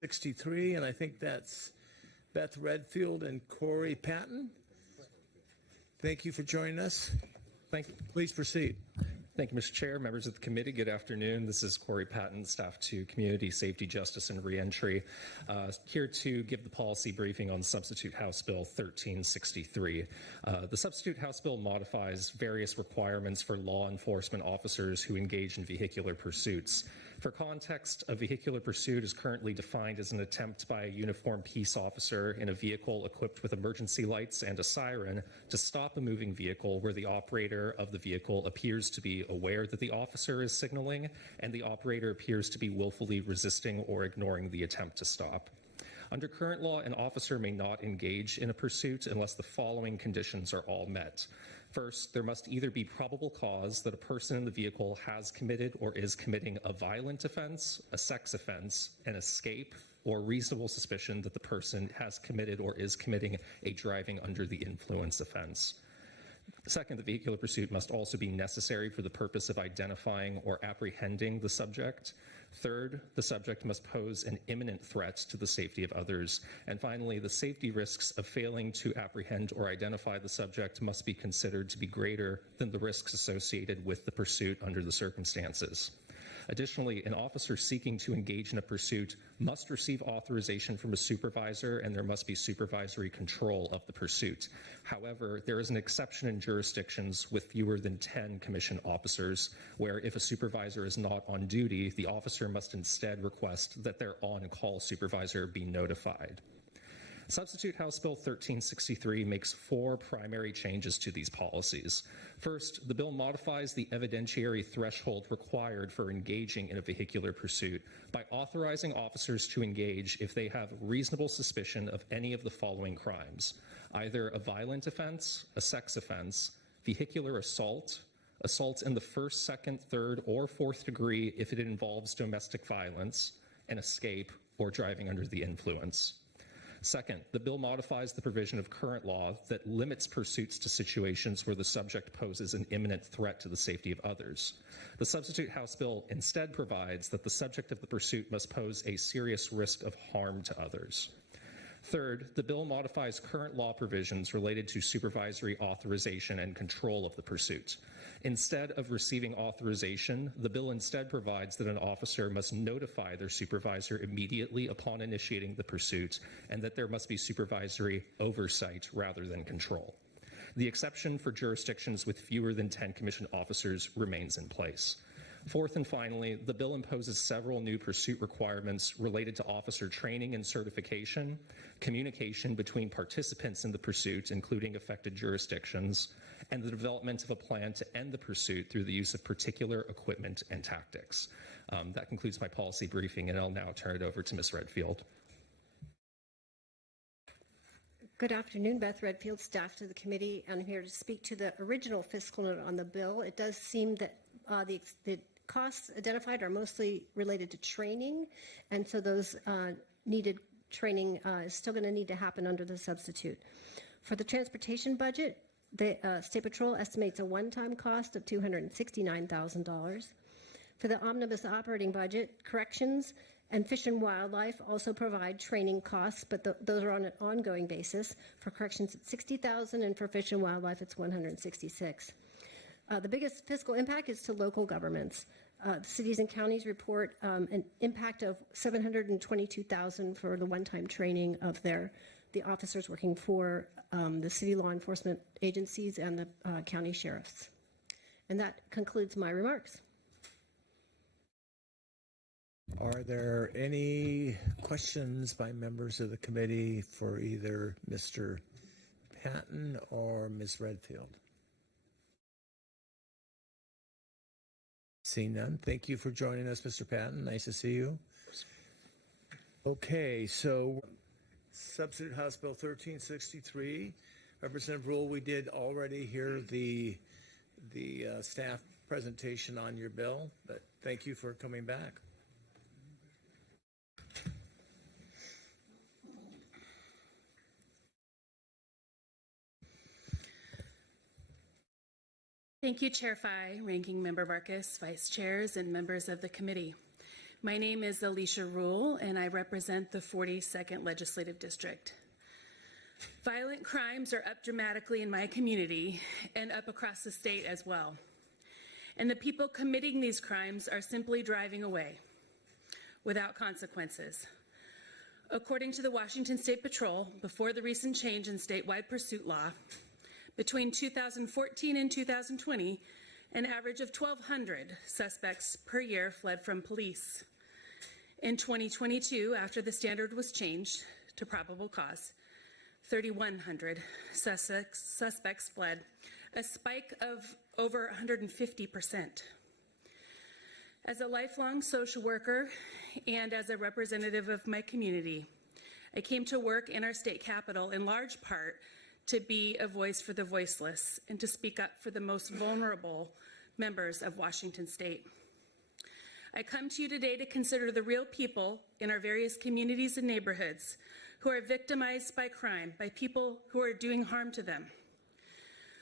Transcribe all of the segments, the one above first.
63, and I think that's Beth Redfield and Corey Patton. Thank you for joining us. Please proceed. Thank you, Mr. Chair, members of the committee. Good afternoon. This is Corey Patton, Staff to Community, Safety, Justice, and Reentry, here to give the policy briefing on Substitute House Bill 1363. The Substitute House Bill modifies various requirements for law enforcement officers who engage in vehicular pursuits. For context, a vehicular pursuit is currently defined as an attempt by a uniformed peace officer in a vehicle equipped with emergency lights and a siren to stop a moving vehicle where the operator of the vehicle appears to be aware that the officer is signaling and the operator appears to be willfully resisting or ignoring the attempt to stop. Under current law, an officer may not engage in a pursuit unless the following conditions are all met. First, there must either be probable cause that a person in the vehicle has committed or is committing a violent offense, a sex offense, an escape, or reasonable suspicion that the person has committed or is committing a driving under the influence offense. Second, the vehicular pursuit must also be necessary for the purpose of identifying or apprehending the subject. Third, the subject must pose an imminent threat to the safety of others. And finally, the safety risks of failing to apprehend or identify the subject must be considered to be greater than the risks associated with the pursuit under the circumstances. Additionally, an officer seeking to engage in a pursuit must receive authorization from a supervisor, and there must be supervisory control of the pursuit. However, there is an exception in jurisdictions with fewer than 10 commissioned officers, where if a supervisor is not on duty, the officer must instead request that their on-call supervisor be notified. Substitute House Bill 1363 makes four primary changes to these policies. First, the bill modifies the evidentiary threshold required for engaging in a vehicular pursuit by authorizing officers to engage if they have reasonable suspicion of any of the following crimes: either a violent offense, a sex offense, vehicular assault, assault in the first, second, third, or fourth degree if it involves domestic violence, an escape, or driving under the influence. Second, the bill modifies the provision of current law that limits pursuits to situations where the subject poses an imminent threat to the safety of others. The Substitute House Bill instead provides that the subject of the pursuit must pose a serious risk of harm to others. Third, the bill modifies current law provisions related to supervisory authorization and control of the pursuit. Instead of receiving authorization, the bill instead provides that an officer must notify their supervisor immediately upon initiating the pursuit, and that there must be supervisory oversight rather than control. The exception for jurisdictions with fewer than 10 commissioned officers remains in place. Fourth and finally, the bill imposes several new pursuit requirements related to officer training and certification, communication between participants in the pursuit, including affected jurisdictions, and the development of a plan to end the pursuit through the use of particular equipment and tactics. That concludes my policy briefing, and I'll now turn it over to Ms. Redfield. Good afternoon, Beth Redfield, staff to the committee. I'm here to speak to the original fiscal note on the bill. It does seem that the costs identified are mostly related to training, and so those needed training is still going to need to happen under the substitute. For the transportation budget, the State Patrol estimates a one-time cost of $269,000. For the omnibus operating budget, corrections and Fish and Wildlife also provide training costs, but those are on an ongoing basis. For corrections, it's $60,000, and for Fish and Wildlife, it's $166,000. The biggest fiscal impact is to local governments. The cities and counties report an impact of $722,000 for the one-time training of the officers working for the city law enforcement agencies and the county sheriffs. And that concludes my remarks. Are there any questions by members of the committee for either Mr. Patton or Ms. Redfield? Seeing none, thank you for joining us, Mr. Patton. Nice to see you. Okay, so Substitute House Bill 1363. Representative Rule, we did already hear the staff presentation on your bill, but thank you for coming back. Thank you, Chair Fye, Ranking Member Marcus, Vice Chairs, and members of the committee. My name is Alicia Rule, and I represent the 42nd Legislative District. Violent crimes are up dramatically in my community and up across the state as well. And the people committing these crimes are simply driving away without consequences. According to the Washington State Patrol, before the recent change in statewide pursuit law, between 2014 and 2020, an average of 1,200 suspects per year fled from police. In 2022, after the standard was changed to probable cause, 3,100 suspects fled, a spike of over 150%. As a lifelong social worker and as a representative of my community, I came to work in our state capitol in large part to be a voice for the voiceless and to speak up for the most vulnerable members of Washington State. I come to you today to consider the real people in our various communities and neighborhoods who are victimized by crime, by people who are doing harm to them.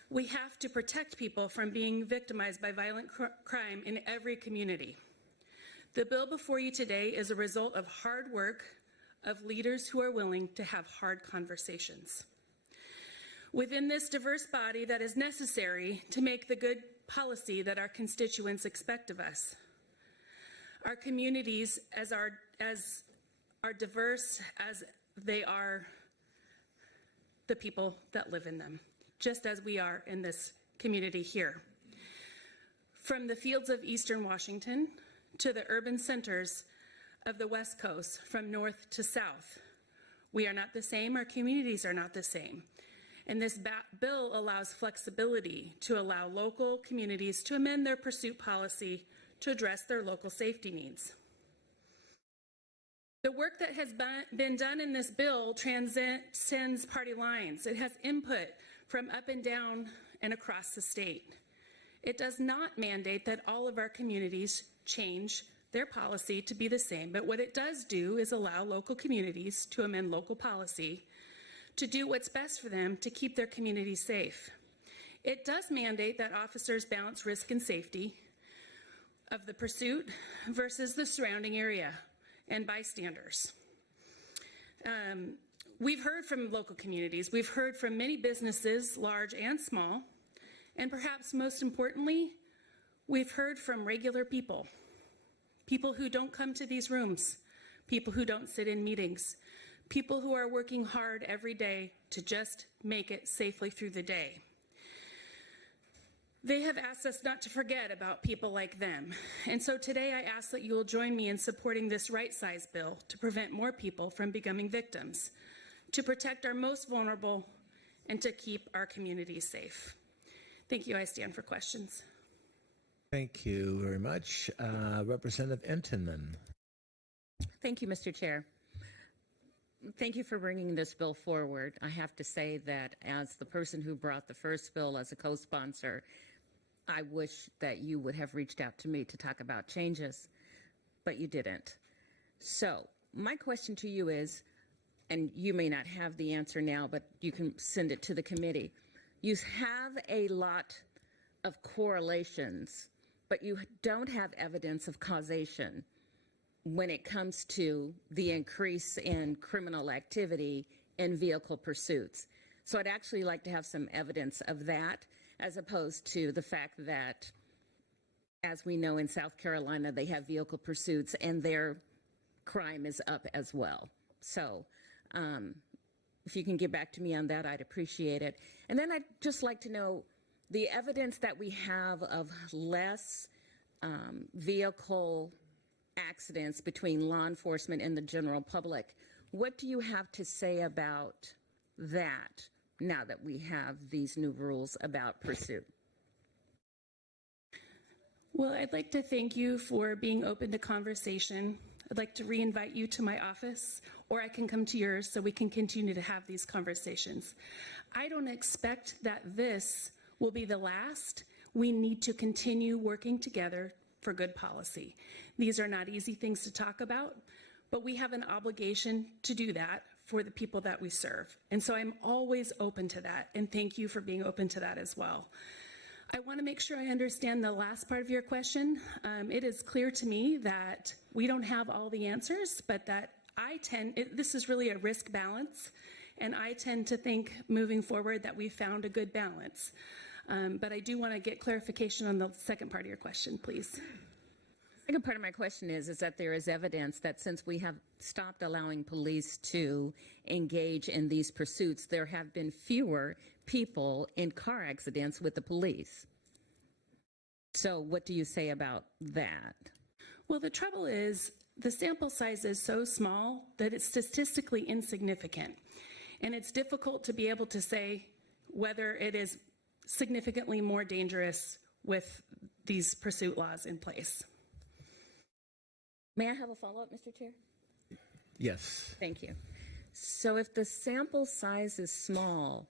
We have to protect people from being victimized by violent crime in every community. The bill before you today is a result of hard work of leaders who are willing to have hard conversations within this diverse body that is necessary to make the good policy that our constituents expect of us. Our communities are diverse as they are the people that live in them, just as we are in this community here. From the fields of Eastern Washington to the urban centers of the West Coast, from north to south, we are not the same, our communities are not the same. And this bill allows flexibility to allow local communities to amend their pursuit policy to address their local safety needs. The work that has been done in this bill transcends party lines. It has input from up and down and across the state. It does not mandate that all of our communities change their policy to be the same, but what it does do is allow local communities to amend local policy to do what's best for them to keep their communities safe. It does mandate that officers balance risk and safety of the pursuit versus the surrounding area and bystanders. We've heard from local communities, we've heard from many businesses, large and small, and perhaps most importantly, we've heard from regular people, people who don't come to these rooms, people who don't sit in meetings, people who are working hard every day to just make it safely through the day. They have asked us not to forget about people like them. And so today I ask that you will join me in supporting this right-size bill to prevent more people from becoming victims, to protect our most vulnerable, and to keep our communities safe. Thank you. I stand for questions. Thank you very much. Representative Entenmann. Thank you, Mr. Chair. Thank you for bringing this bill forward. I have to say that as the person who brought the first bill as a co-sponsor, I wish that you would have reached out to me to talk about changes, but you didn't. So my question to you is, and you may not have the answer now, but you can send it to the committee. You have a lot of correlations, but you don't have evidence of causation when it comes to the increase in criminal activity in vehicle pursuits. So I'd actually like to have some evidence of that, as opposed to the fact that, as we know in South Carolina, they have vehicle pursuits and their crime is up as well. So if you can get back to me on that, I'd appreciate it. And then I'd just like to know the evidence that we have of less vehicle accidents between law enforcement and the general public. What do you have to say about that now that we have these new rules about pursuit? Well, I'd like to thank you for being open to conversation. I'd like to re-invite you to my office, or I can come to yours so we can continue to have these conversations. I don't expect that this will be the last. We need to continue working together for good policy. These are not easy things to talk about, but we have an obligation to do that for the people that we serve. And so I'm always open to that, and thank you for being open to that as well. I want to make sure I understand the last part of your question. It is clear to me that we don't have all the answers, but that this is really a risk balance, and I tend to think moving forward that we found a good balance. But I do want to get clarification on the second part of your question, please. The second part of my question is that there is evidence that since we have stopped allowing police to engage in these pursuits, there have been fewer people in car accidents with the police. So what do you say about that? Well, the trouble is the sample size is so small that it's statistically insignificant. And it's difficult to be able to say whether it is significantly more dangerous with these pursuit laws in place. May I have a follow-up, Mr. Chair? Yes. Thank you. So if the sample size is small,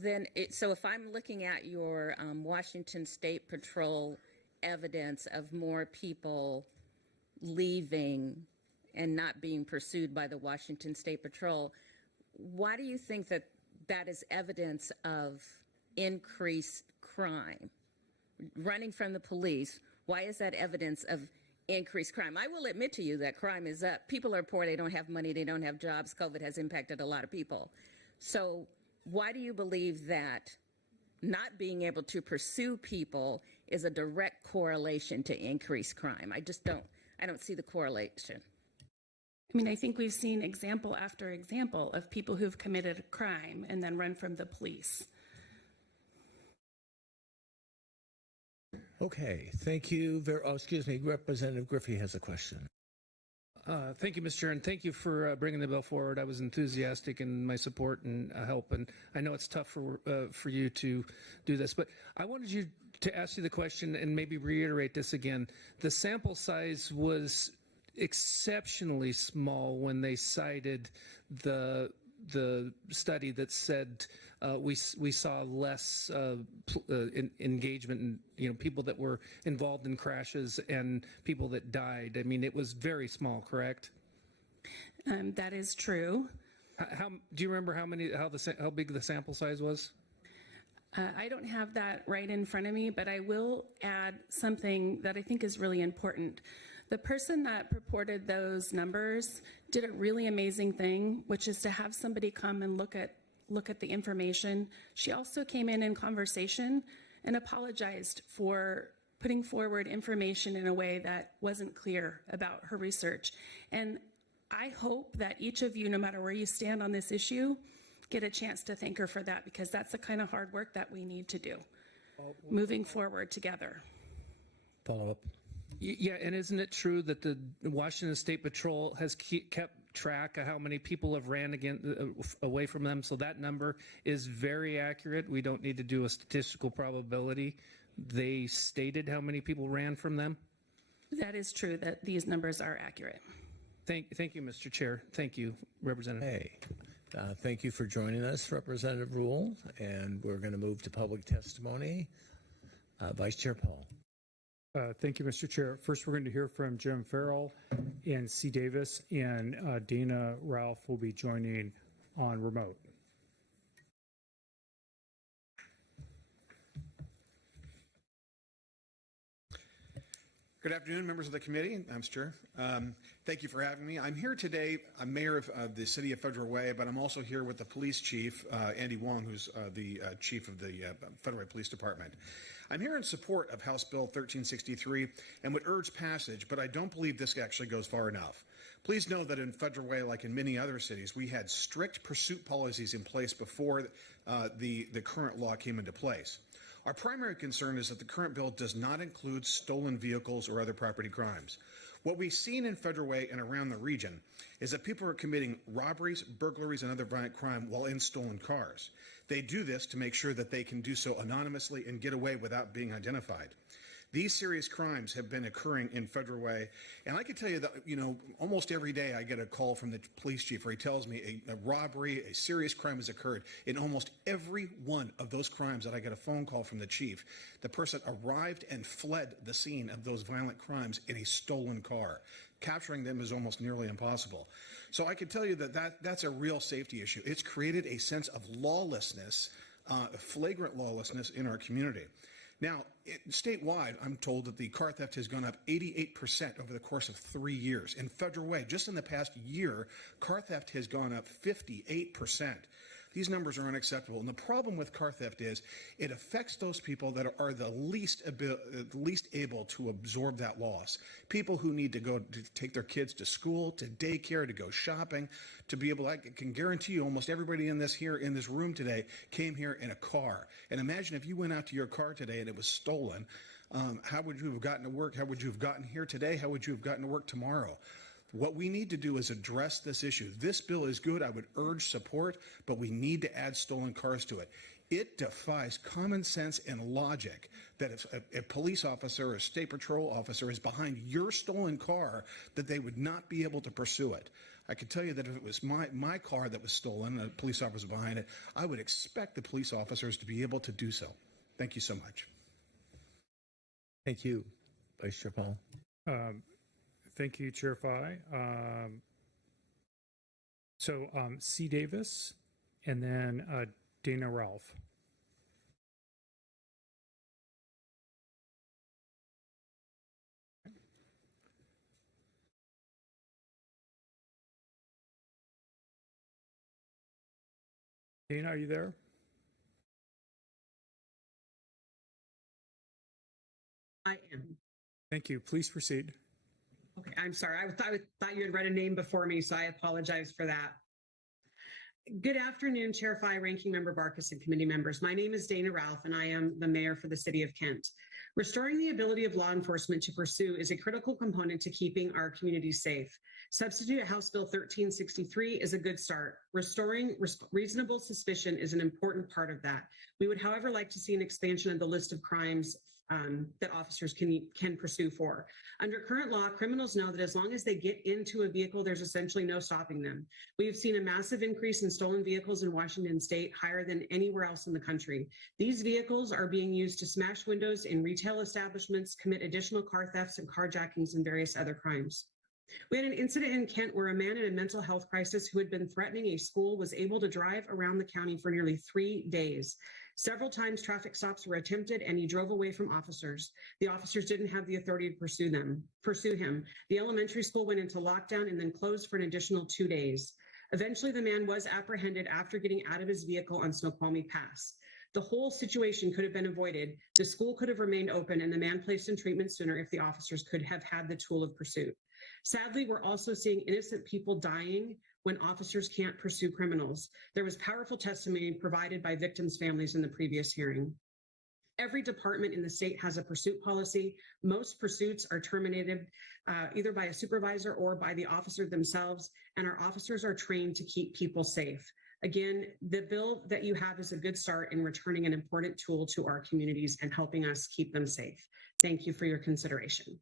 then so if I'm looking at your Washington State Patrol evidence of more people leaving and not being pursued by the Washington State Patrol, why do you think that that is evidence of increased crime? Running from the police, why is that evidence of increased crime? I will admit to you that crime is up. People are poor, they don't have money, they don't have jobs. COVID has impacted a lot of people. So why do you believe that not being able to pursue people is a direct correlation to increased crime? I don't see the correlation. I mean, I think we've seen example after example of people who've committed a crime and then run from the police. Okay, thank you. Representative Griffey has a question. Thank you, Mr. Chair, and thank you for bringing the bill forward. I was enthusiastic in my support and help, and I know it's tough for you to do this, but I wanted you to ask you the question and maybe reiterate this again. The sample size was exceptionally small when they cited the study that said we saw less engagement in people that were involved in crashes and people that died. I mean, it was very small, correct? That is true. Do you remember how big the sample size was? I don't have that right in front of me, but I will add something that I think is really important. The person that purported those numbers did a really amazing thing, which is to have somebody come and look at the information. She also came in conversation and apologized for putting forward information in a way that wasn't clear about her research. And I hope that each of you, no matter where you stand on this issue, get a chance to thank her for that, because that's the kind of hard work that we need to do moving forward together. Follow up. Yeah, and isn't it true that the Washington State Patrol has kept track of how many people have ran away from them? So that number is very accurate. We don't need to do a statistical probability. They stated how many people ran from them? That is true, that these numbers are accurate. Thank you, Mr. Chair. Thank you, Representative. Hey, thank you for joining us, Representative Rule, and we're going to move to public testimony. Vice Chair Paul. Thank you, Mr. Chair. First, we're going to hear from Jim Farrell and C. Davis, and Dana Ralph will be joining on remote. Good afternoon, members of the committee. Mr. Chair. Thank you for having me. I'm here today. I'm mayor of the city of Federal Way, but I'm also here with the police chief, Andy Wong, who's the chief of the Federal Way Police Department. I'm here in support of House Bill 1363 and would urge passage, but I don't believe this actually goes far enough. Please know that in Federal Way, like in many other cities, we had strict pursuit policies in place before the current law came into place. Our primary concern is that the current bill does not include stolen vehicles or other property crimes. What we've seen in Federal Way and around the region is that people are committing robberies, burglaries, and other violent crime while in stolen cars. They do this to make sure that they can do so anonymously and get away without being identified. These serious crimes have been occurring in Federal Way, and I can tell you that, almost every day I get a call from the police chief where he tells me a robbery, a serious crime has occurred. In almost every one of those crimes that I get a phone call from the chief, the person arrived and fled the scene of those violent crimes in a stolen car. Capturing them is almost nearly impossible. So I can tell you that that's a real safety issue. It's created a sense of lawlessness flagrant lawlessness in our community. Now, statewide, I'm told that the car theft has gone up 88% over the course of 3 years. In Federal Way, just in the past year, car theft has gone up 58%. These numbers are unacceptable. And the problem with car theft is it affects those people that are the least able to absorb that loss. People who need to go to take their kids to school, to daycare, to go shopping, to be able, I can guarantee you almost everybody in this room today came here in a car. And imagine if you went out to your car today and it was stolen. How would you have gotten to work? How would you have gotten here today? How would you have gotten to work tomorrow? What we need to do is address this issue. This bill is good. I would urge support, but we need to add stolen cars to it. It defies common sense and logic that if a police officer or a state patrol officer is behind your stolen car, that they would not be able to pursue it. I can tell you that if it was my car that was stolen and a police officer was behind it, I would expect the police officers to be able to do so. Thank you so much. Thank you, Vice Chair Powell. Thank you, Chair Fye. C. Davis, and then Dana Ralph. Dana, are you there? I am. Thank you. Please proceed. Okay, I'm sorry. I thought you had read a name before me, so I apologize for that. Good afternoon, Chair Fye, Ranking Member Barkas, and committee members. My name is Dana Ralph, and I am the mayor for the city of Kent. Restoring the ability of law enforcement to pursue is a critical component to keeping our communities safe. Substitute House Bill 1363 is a good start. Restoring reasonable suspicion is an important part of that. We would, however, like to see an expansion of the list of crimes that officers can pursue for. Under current law, criminals know that as long as they get into a vehicle, there's essentially no stopping them. We have seen a massive increase in stolen vehicles in Washington state, higher than anywhere else in the country. These vehicles are being used to smash windows in retail establishments, commit additional car thefts and carjackings and various other crimes. We had an incident in Kent where a man in a mental health crisis who had been threatening a school was able to drive around the county for nearly 3 days. Several times traffic stops were attempted and he drove away from officers. The officers didn't have the authority to pursue him. The elementary school went into lockdown and then closed for an additional 2 days. Eventually, the man was apprehended after getting out of his vehicle on Snoqualmie Pass. The whole situation could have been avoided. The school could have remained open and the man placed in treatment sooner if the officers could have had the tool of pursuit. Sadly, we're also seeing innocent people dying when officers can't pursue criminals. There was powerful testimony provided by victims' families in the previous hearing. Every department in the state has a pursuit policy. Most pursuits are terminated either by a supervisor or by the officer themselves, and our officers are trained to keep people safe. Again, the bill that you have is a good start in returning an important tool to our communities and helping us keep them safe. Thank you for your consideration.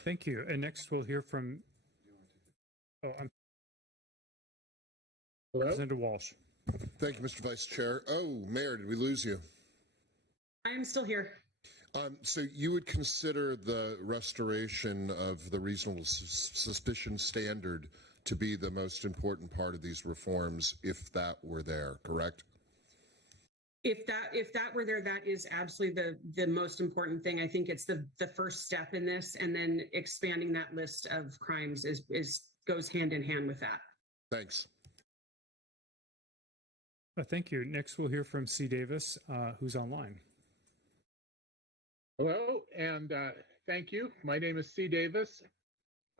Thank you. And next we'll hear from Representative Walsh. Thank you, Mr. Vice Chair. Oh, Mayor, did we lose you? I am still here. So you would consider the restoration of the reasonable suspicion standard to be the most important part of these reforms if that were there, correct? If that were there, that is absolutely the most important thing. I think it's the first step in this, and then expanding that list of crimes goes hand in hand with that. Thanks. Thank you. Next, we'll hear from C. Davis, who's online. Hello, and thank you. My name is C. Davis.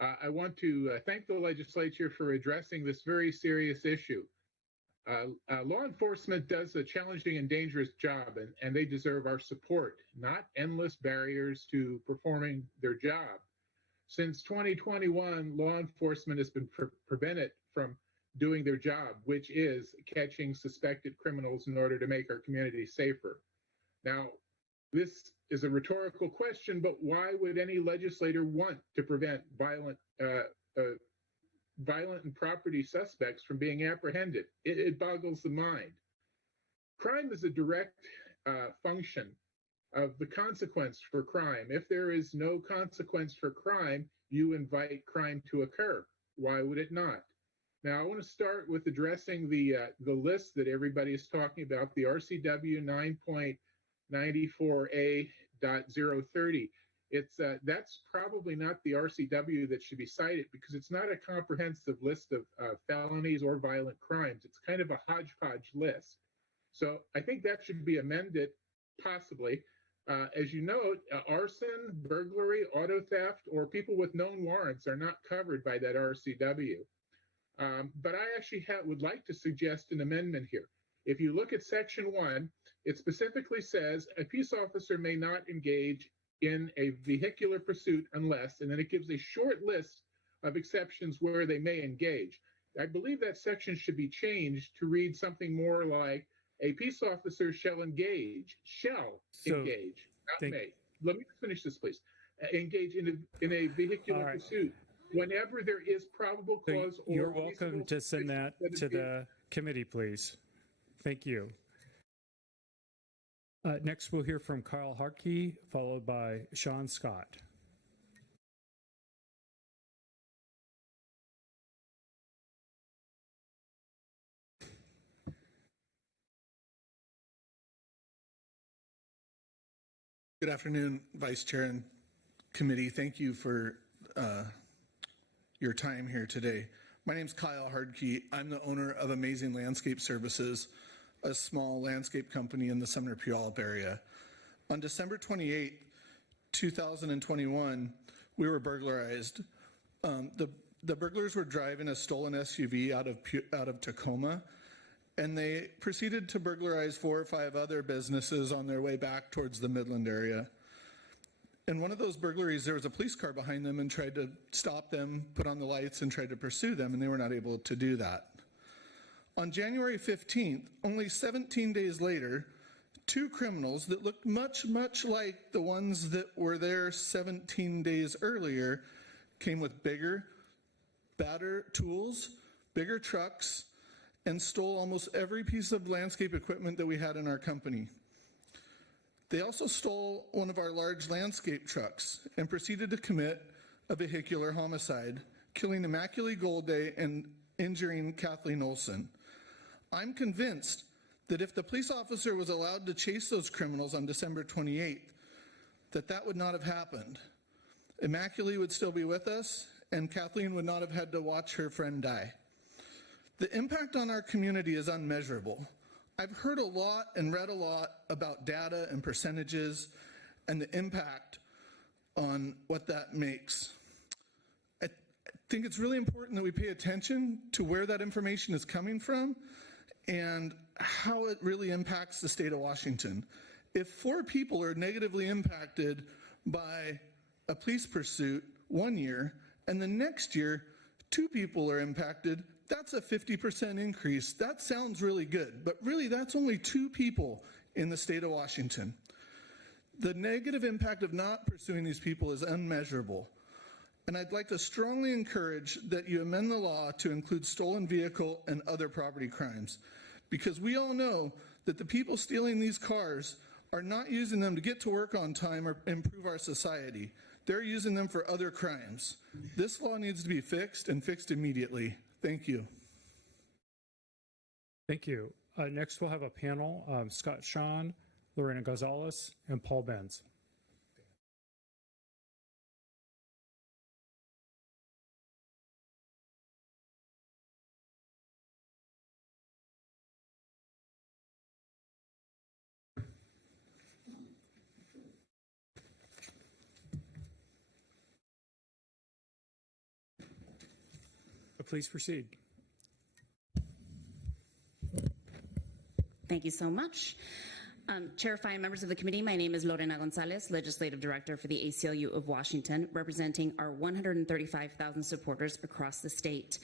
I want to thank the legislature for addressing this very serious issue. Law enforcement does a challenging and dangerous job, and they deserve our support, not endless barriers to performing their job. Since 2021, law enforcement has been prevented from doing their job, which is catching suspected criminals in order to make our community safer. Now, this is a rhetorical question, but why would any legislator want to prevent violent and property suspects from being apprehended? It boggles the mind. Crime is a direct function of the consequence for crime. If there is no consequence for crime, you invite crime to occur. Why would it not? Now, I want to start with addressing the list that everybody is talking about, the RCW 9.94A.030. That's probably not the RCW that should be cited because it's not a comprehensive list of felonies or violent crimes. It's kind of a hodgepodge list. So I think that should be amended, possibly. As you note, arson, burglary, auto theft, or people with known warrants are not covered by that RCW. But I actually would like to suggest an amendment here. If you look at Section 1, it specifically says a peace officer may not engage in a vehicular pursuit unless, and then it gives a short list of exceptions where they may engage. I believe that section should be changed to read something more like a peace officer shall engage, not may. Let me finish this, please. Engage in a vehicular pursuit whenever there is probable cause or you're welcome to send that to the committee, please. Thank you. Next, we'll hear from Kyle Harkey, followed by Sean Scott. Good afternoon, Vice Chair and committee. Thank you for your time here today. My name is Kyle Hardkey. I'm the owner of Amazing Landscape Services, a small landscape company in the Sumner Puyallup area. On December 28, 2021, we were burglarized. The burglars were driving a stolen SUV out of Tacoma, and they proceeded to burglarize 4 or 5 other businesses on their way back towards the Midland area. In one of those burglaries, there was a police car behind them and tried to stop them, put on the lights, and tried to pursue them, and they were not able to do that. On January 15th, only 17 days later, 2 criminals that looked much like the ones that were there 17 days earlier came with bigger, badder tools, bigger trucks, and stole almost every piece of landscape equipment that we had in our company. They also stole one of our large landscape trucks and proceeded to commit a vehicular homicide, killing Immaculate Golday and injuring Kathleen Olson. I'm convinced that if the police officer was allowed to chase those criminals on December 28th, that would not have happened. Immaculate would still be with us, and Kathleen would not have had to watch her friend die. The impact on our community is unmeasurable. I've heard a lot and read a lot about data and percentages and the impact on what that makes. I think it's really important that we pay attention to where that information is coming from and how it really impacts the state of Washington. If 4 people are negatively impacted by a police pursuit one year and the next year 2 people are impacted, that's a 50% increase. That sounds really good, but really that's only 2 people in the state of Washington. The negative impact of not pursuing these people is unmeasurable. And I'd like to strongly encourage that you amend the law to include stolen vehicle and other property crimes, because we all know that the people stealing these cars are not using them to get to work on time or improve our society. They're using them for other crimes. This law needs to be fixed and fixed immediately. Thank you. Thank you. Next, we'll have a panel, Scott Sean, Lorena Gonzalez, and Paul Benz. Please proceed. Thank you so much. Chair, fine members of the committee, my name is Lorena Gonzalez, Legislative Director for the ACLU of Washington, representing our 135,000 supporters across the state.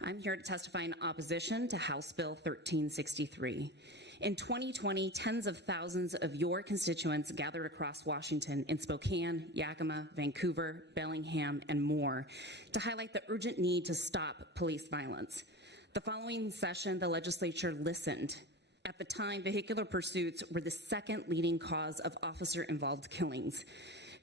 I'm here to testify in opposition to House Bill 1363. In 2020, tens of thousands of your constituents gathered across Washington in Spokane, Yakima, Vancouver, Bellingham, and more to highlight the urgent need to stop police violence. The following session, the legislature listened. At the time, vehicular pursuits were the second leading cause of officer-involved killings.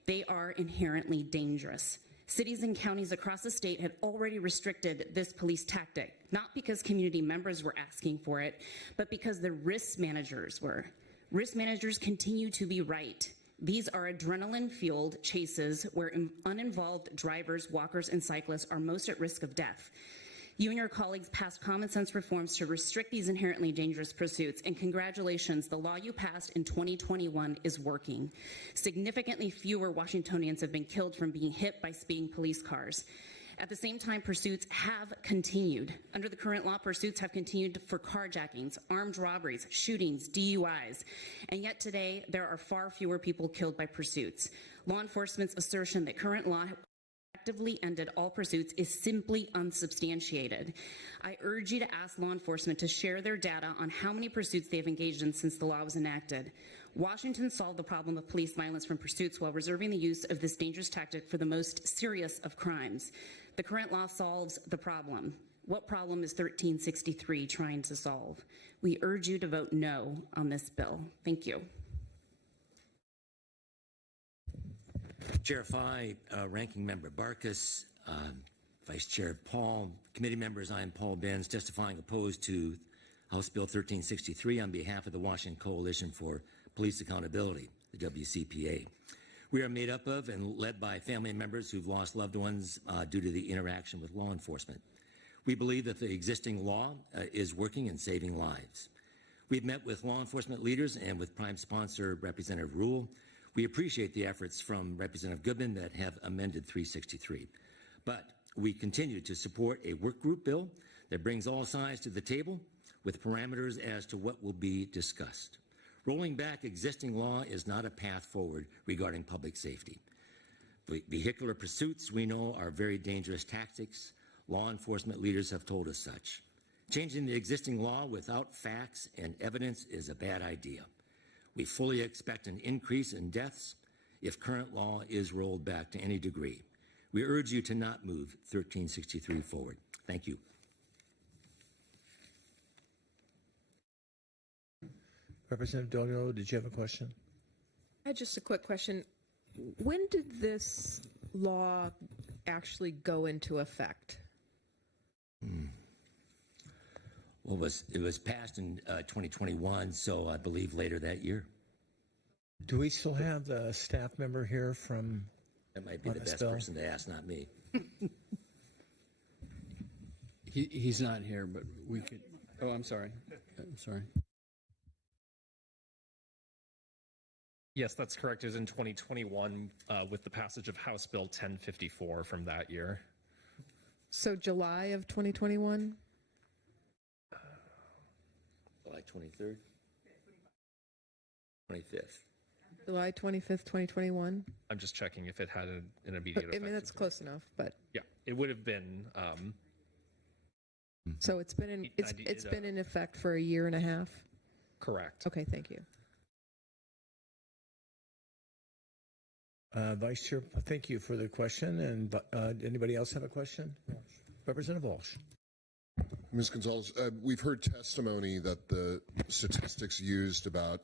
They are inherently dangerous. Cities and counties across the state had already restricted this police tactic, not because community members were asking for it, but because the risk managers were. Risk managers continue to be right. These are adrenaline-fueled chases where uninvolved drivers, walkers, and cyclists are most at risk of death. You and your colleagues passed common sense reforms to restrict these inherently dangerous pursuits, and congratulations, the law you passed in 2021 is working. Significantly fewer Washingtonians have been killed from being hit by speeding police cars. At the same time, pursuits have continued. Under the current law, pursuits have continued for carjackings, armed robberies, shootings, DUIs, and yet today there are far fewer people killed by pursuits. Law enforcement's assertion that current law effectively ended all pursuits is simply unsubstantiated. I urge you to ask law enforcement to share their data on how many pursuits they have engaged in since the law was enacted. Washington solved the problem of police violence from pursuits while reserving the use of this dangerous tactic for the most serious of crimes. The current law solves the problem. What problem is 1363 trying to solve? We urge you to vote no on this bill. Thank you. Chair Fye, Ranking Member Barkas, Vice Chair Paul, committee members, I am Paul Benz, testifying opposed to House Bill 1363 on behalf of the Washington Coalition for Police Accountability, the WCPA. We are made up of and led by family members who've lost loved ones due to the interaction with law enforcement. We believe that the existing law is working and saving lives. We've met with law enforcement leaders and with prime sponsor Representative Rule. We appreciate the efforts from Representative Goodman that have amended 363. But we continue to support a work group bill that brings all sides to the table with parameters as to what will be discussed. Rolling back existing law is not a path forward regarding public safety. Vehicular pursuits, we know, are very dangerous tactics. Law enforcement leaders have told us such. Changing the existing law without facts and evidence is a bad idea. We fully expect an increase in deaths if current law is rolled back to any degree. We urge you to not move 1363 forward. Thank you. Representative Delgado, did you have a question? I had just a quick question. When did this law actually go into effect? Well, it was passed in 2021, so I believe later that year. Do we still have the staff member here from? That might be the best person to ask, not me. He's not here, but we could. Oh, I'm sorry. I'm sorry. Yes, that's correct. It was in 2021 with the passage of House Bill 1054 from that year. So July of 2021? July 23rd? 25th. July 25th, 2021? I'm just checking if it had an immediate effect. I mean, that's close enough, but. Yeah, it would have been. So it's been in effect for a year and a half? Correct. Okay, thank you. Vice Chair, thank you for the question. And anybody else have a question? Representative Walsh. Ms. Gonzalez, we've heard testimony that the statistics used about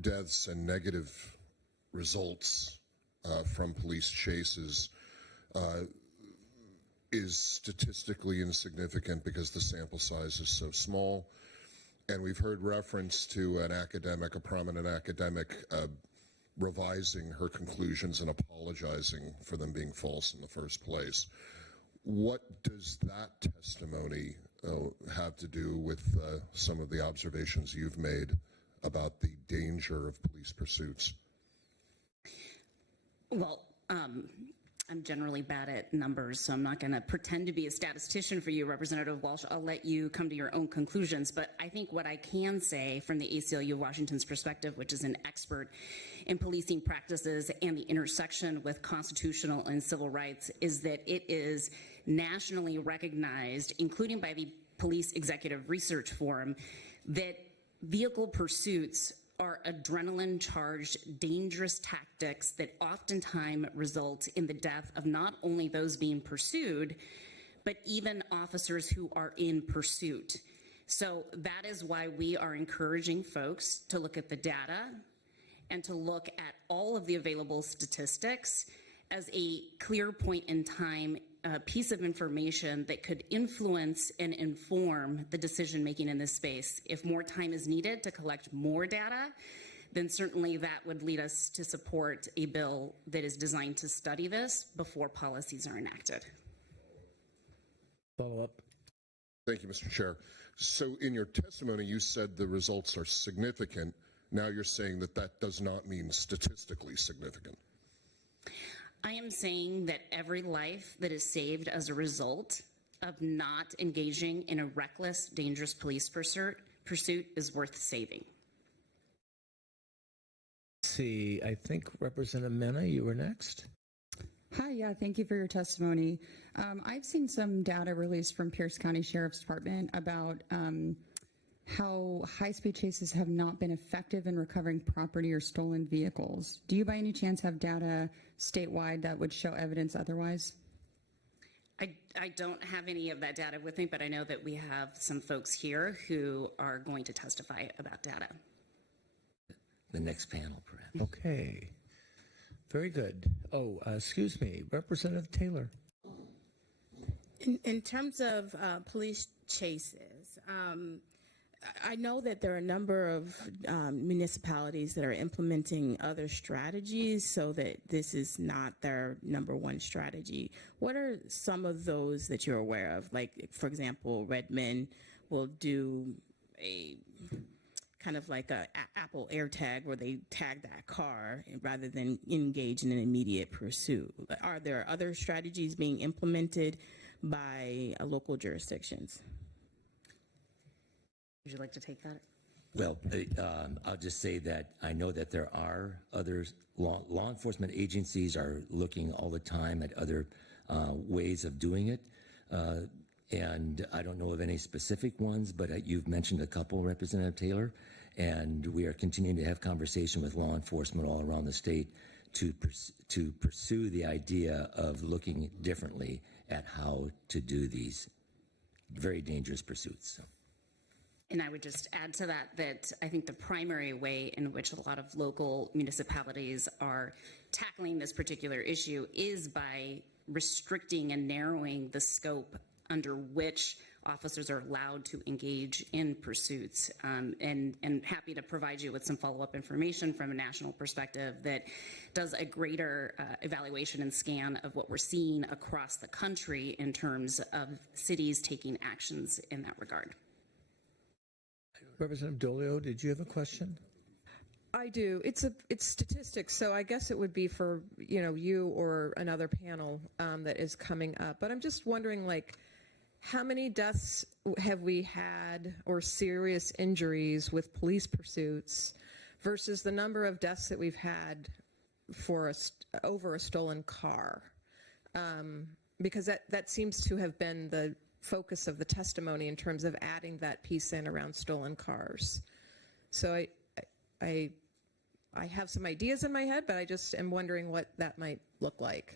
deaths and negative results from police chases is statistically insignificant because the sample size is so small. And we've heard reference to a prominent academic, revising her conclusions and apologizing for them being false in the first place. What does that testimony have to do with some of the observations you've made about the danger of police pursuits? Well, I'm generally bad at numbers, so I'm not going to pretend to be a statistician for you, Representative Walsh. I'll let you come to your own conclusions. But I think what I can say from the ACLU of Washington's perspective, which is an expert in policing practices and the intersection with constitutional and civil rights, is that it is nationally recognized, including by the Police Executive Research Forum, that vehicle pursuits are adrenaline-charged, dangerous tactics that oftentimes result in the death of not only those being pursued, but even officers who are in pursuit. So that is why we are encouraging folks to look at the data and to look at all of the available statistics as a clear point in time piece of information that could influence and inform the decision making in this space. If more time is needed to collect more data, then certainly that would lead us to support a bill that is designed to study this before policies are enacted. Follow up. Thank you, Mr. Chair. So in your testimony, you said the results are significant. Now you're saying that that does not mean statistically significant. I am saying that every life that is saved as a result of not engaging in a reckless, dangerous police pursuit is worth saving. See, I think Representative Mena, you were next. Hi, yeah, thank you for your testimony. I've seen some data released from Pierce County Sheriff's Department about how high-speed chases have not been effective in recovering property or stolen vehicles. Do you by any chance have data statewide that would show evidence otherwise? I don't have any of that data with me, but I know that we have some folks here who are going to testify about data. The next panel, perhaps. Okay. Very good. Oh, excuse me, Representative Taylor. In terms of police chases, I know that there are a number of municipalities that are implementing other strategies so that this is not their number one strategy. What are some of those that you're aware of? Like, for example, Redmond will do a kind of like a Apple AirTag where they tag that car rather than engage in an immediate pursuit. Are there other strategies being implemented by local jurisdictions? Would you like to take that? Well, I'll just say that I know that there are other law enforcement agencies are looking all the time at other ways of doing it. And I don't know of any specific ones, but you've mentioned a couple, Representative Taylor, and we are continuing to have conversation with law enforcement all around the state to pursue the idea of looking differently at how to do these very dangerous pursuits. And I would just add to that I think the primary way in which a lot of local municipalities are tackling this particular issue is by restricting and narrowing the scope under which officers are allowed to engage in pursuits. And happy to provide you with some follow-up information from a national perspective that does a greater evaluation and scan of what we're seeing across the country in terms of cities taking actions in that regard. Representative Dolio, did you have a question? I do. It's statistics, so I guess it would be for you or another panel that is coming up. But I'm just wondering, like, how many deaths have we had or serious injuries with police pursuits versus the number of deaths that we've had for over a stolen car? Because that seems to have been the focus of the testimony in terms of adding that piece in around stolen cars. So I have some ideas in my head, but I just am wondering what that might look like.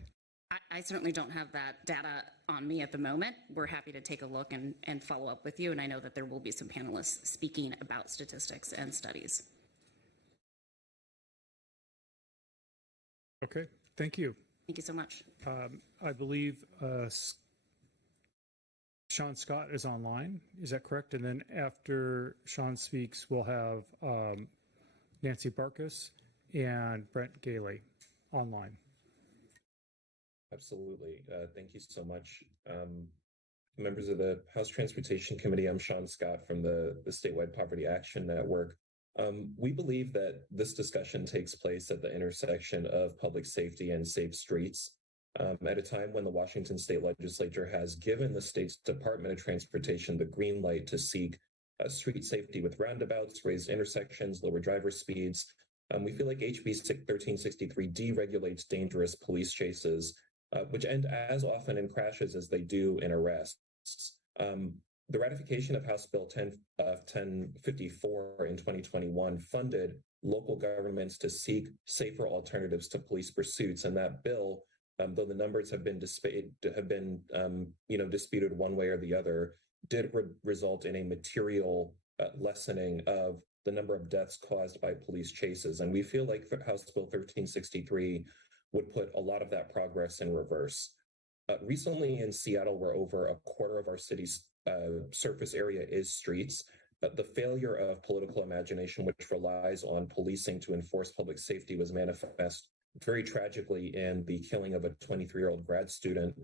I certainly don't have that data on me at the moment. We're happy to take a look and follow up with you, and I know that there will be some panelists speaking about statistics and studies. Okay, thank you. Thank you so much. I believe Sean Scott is online. Is that correct? And then after Sean speaks, we'll have Nancy Barkas and Brent Gailey online. Absolutely. Thank you so much. Members of the House Transportation Committee, I'm Sean Scott from the Statewide Poverty Action Network. We believe that this discussion takes place at the intersection of public safety and safe streets. At a time when the Washington State Legislature has given the state's Department of Transportation the green light to seek street safety with roundabouts, raised intersections, lower driver speeds, we feel like HB 1363 deregulates dangerous police chases, which end as often in crashes as they do in arrests. The ratification of House Bill 1054 in 2021 funded local governments to seek safer alternatives to police pursuits, and that bill, though the numbers have been disputed one way or the other, did result in a material lessening of the number of deaths caused by police chases. And we feel like House Bill 1363 would put a lot of that progress in reverse. Recently in Seattle, where over a quarter of our city's surface area is streets, the failure of political imagination, which relies on policing to enforce public safety, was manifest very tragically in the killing of a 23-year-old grad student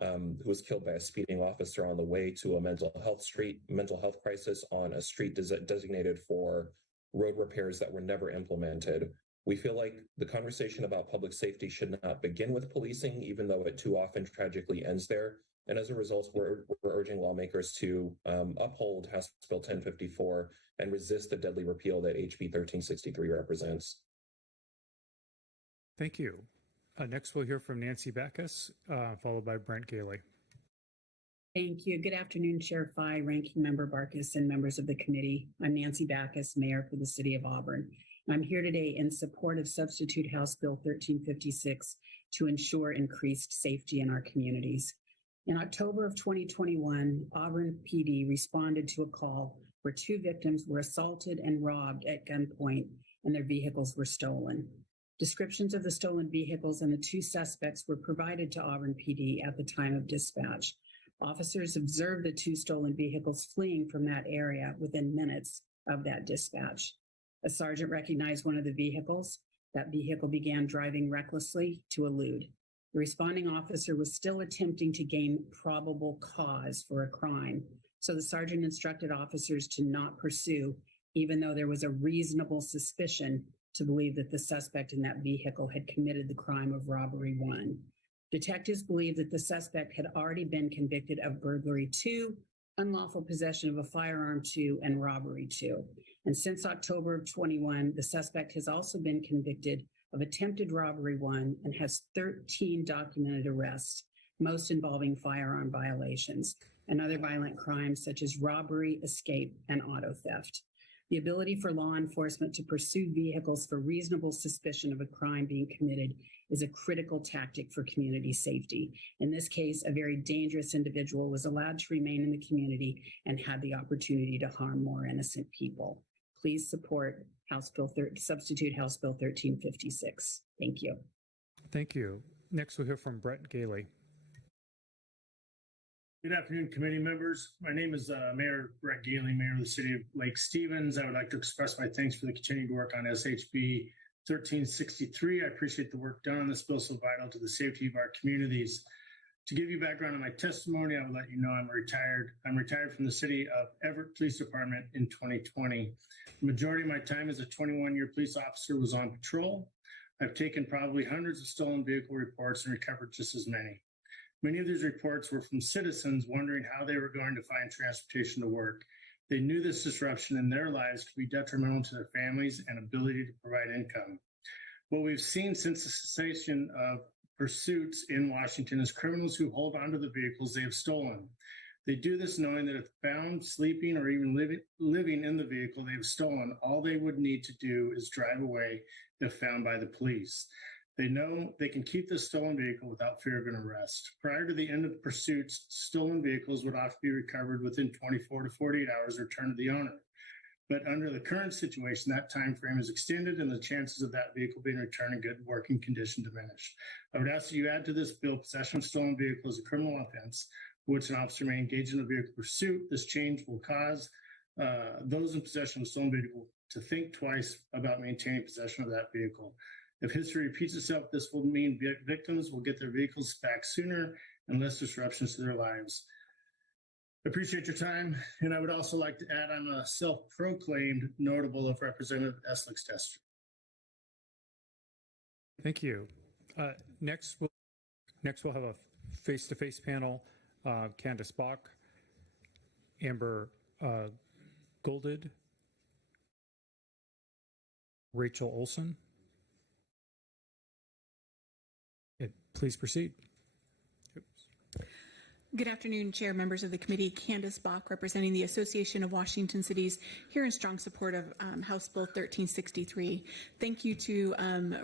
who was killed by a speeding officer on the way to a mental health crisis on a street designated for road repairs that were never implemented. We feel like the conversation about public safety should not begin with policing, even though it too often tragically ends there. And as a result, we're urging lawmakers to uphold House Bill 1054 and resist the deadly repeal that HB 1363 represents. Thank you. Next, we'll hear from Nancy Backus, followed by Brent Gailey. Thank you. Good afternoon, Chair Fye, Ranking Member Barkus, and members of the committee. I'm Nancy Backus, Mayor for the City of Auburn. I'm here today in support of Substitute House Bill 1356 to ensure increased safety in our communities. In October of 2021, Auburn PD responded to a call where 2 victims were assaulted and robbed at gunpoint and their vehicles were stolen. Descriptions of the stolen vehicles and the 2 suspects were provided to Auburn PD at the time of dispatch. Officers observed the 2 stolen vehicles fleeing from that area within minutes of that dispatch. A sergeant recognized one of the vehicles. That vehicle began driving recklessly to elude. The responding officer was still attempting to gain probable cause for a crime, so the sergeant instructed officers to not pursue, even though there was a reasonable suspicion to believe that the suspect in that vehicle had committed the crime of robbery 1. Detectives believed that the suspect had already been convicted of burglary 2, unlawful possession of a firearm 2, and robbery 2. And since October of 21, the suspect has also been convicted of attempted robbery 1 and has 13 documented arrests, most involving firearm violations and other violent crimes such as robbery, escape, and auto theft. The ability for law enforcement to pursue vehicles for reasonable suspicion of a crime being committed is a critical tactic for community safety. In this case, a very dangerous individual was allowed to remain in the community and had the opportunity to harm more innocent people. Please support Substitute House Bill 1356. Thank you. Thank you. Next, we'll hear from Brent Gailey. Good afternoon, committee members. My name is Mayor Brett Gailey, Mayor of the City of Lake Stevens. I would like to express my thanks for the continued work on SHB 1363. I appreciate the work done on this bill, so vital to the safety of our communities. To give you background on my testimony, I would let you know I'm retired. I'm retired from the City of Everett Police Department in 2020. The majority of my time as a 21-year police officer was on patrol. I've taken probably hundreds of stolen vehicle reports and recovered just as many. Many of these reports were from citizens wondering how they were going to find transportation to work. They knew this disruption in their lives could be detrimental to their families and ability to provide income. What we've seen since the cessation of pursuits in Washington is criminals who hold onto the vehicles they have stolen. They do this knowing that if found sleeping or even living in the vehicle they have stolen, all they would need to do is drive away if found by the police. They know they can keep the stolen vehicle without fear of an arrest. Prior to the end of the pursuits, stolen vehicles would often be recovered within 24 to 48 hours and returned to the owner. But under the current situation, that time frame is extended and the chances of that vehicle being returned in good working condition diminish. I would ask that you add to this bill possession of stolen vehicle as a criminal offense, for which an officer may engage in a vehicle pursuit. This change will cause those in possession of a stolen vehicle to think twice about maintaining possession of that vehicle. If history repeats itself, this will mean victims will get their vehicles back sooner and less disruptions to their lives. I appreciate your time, and I would also like to add I'm a self-proclaimed notable of Representative Eslick's district. Thank you. Next, we'll have a face-to-face panel. Candace Bach, Amber Golded, Rachel Olson. Please proceed. Good afternoon, Chair, members of the committee. Candace Bach, representing the Association of Washington Cities, here in strong support of House Bill 1363. Thank you to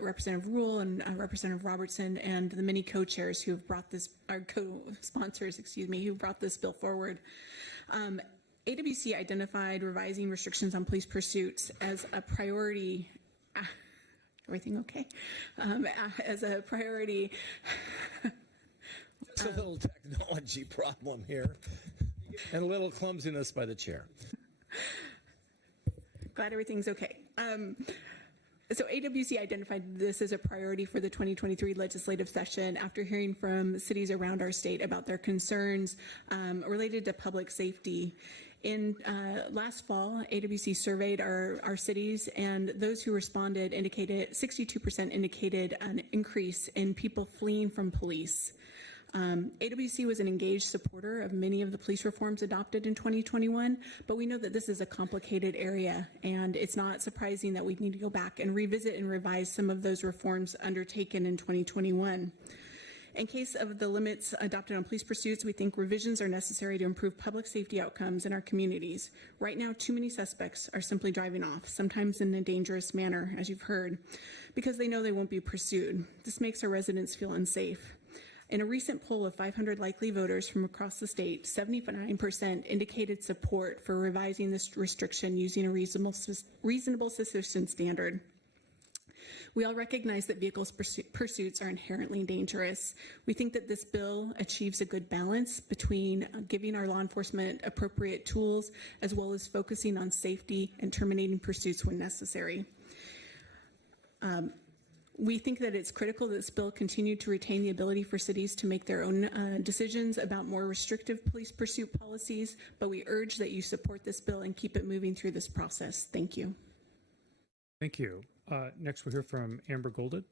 Representative Rule and Representative Robertson and the many co-chairs who have brought this, our co-sponsors, who brought this bill forward. AWC identified revising restrictions on police pursuits as a priority everything okay? As a priority. It's a little technology problem here and a little clumsiness by the chair. Glad everything's okay. So AWC identified this as a priority for the 2023 legislative session after hearing from cities around our state about their concerns related to public safety. In last fall, AWC surveyed our cities, and those who responded indicated 62% indicated an increase in people fleeing from police. AWC was an engaged supporter of many of the police reforms adopted in 2021, but we know that this is a complicated area, and it's not surprising that we need to go back and revisit and revise some of those reforms undertaken in 2021. In case of the limits adopted on police pursuits, we think revisions are necessary to improve public safety outcomes in our communities. Right now, too many suspects are simply driving off, sometimes in a dangerous manner, as you've heard, because they know they won't be pursued. This makes our residents feel unsafe. In a recent poll of 500 likely voters from across the state, 79% indicated support for revising this restriction using a reasonable suspicion standard. We all recognize that vehicles pursuits are inherently dangerous. We think that this bill achieves a good balance between giving our law enforcement appropriate tools as well as focusing on safety and terminating pursuits when necessary. We think that it's critical that this bill continue to retain the ability for cities to make their own decisions about more restrictive police pursuit policies, but we urge that you support this bill and keep it moving through this process. Thank you. Thank you. Next, we'll hear from Amber Goldade.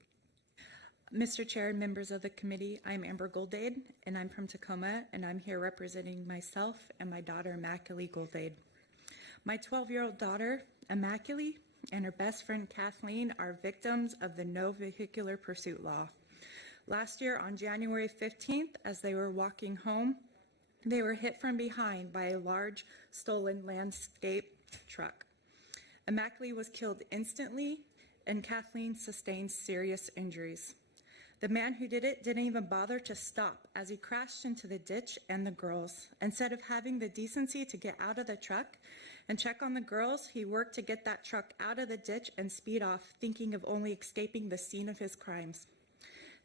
Mr. Chair and members of the committee, I'm Amber Goldade, and I'm from Tacoma, and I'm here representing myself and my daughter, Immaculée Goldade. My 12-year-old daughter, Immaculée, and her best friend Kathleen are victims of the no vehicular pursuit law. Last year on January 15th, as they were walking home, they were hit from behind by a large stolen landscape truck. Immaculée was killed instantly, and Kathleen sustained serious injuries. The man who did it didn't even bother to stop as he crashed into the ditch and the girls. Instead of having the decency to get out of the truck and check on the girls, he worked to get that truck out of the ditch and speed off, thinking of only escaping the scene of his crimes.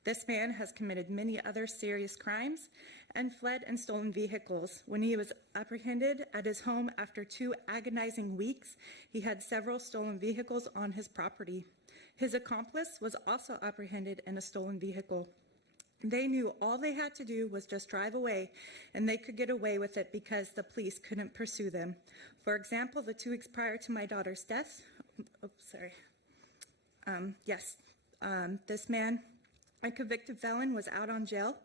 This man has committed many other serious crimes and fled in stolen vehicles. When he was apprehended at his home after 2 agonizing weeks, he had several stolen vehicles on his property. His accomplice was also apprehended in a stolen vehicle. They knew all they had to do was just drive away, and they could get away with it because the police couldn't pursue them. For example, the 2 weeks prior to my daughter's death, this man, a convicted felon, was out of jail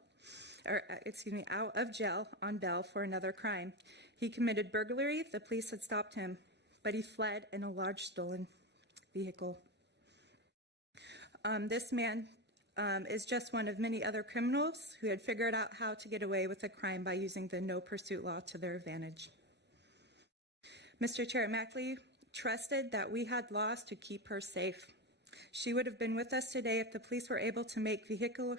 on bail for another crime. He committed burglary. The police had stopped him, but he fled in a large stolen vehicle. This man is just one of many other criminals who had figured out how to get away with a crime by using the no pursuit law to their advantage. Mr. Chair, Immaculée trusted that we had laws to keep her safe. She would have been with us today if the police were able to make vehicle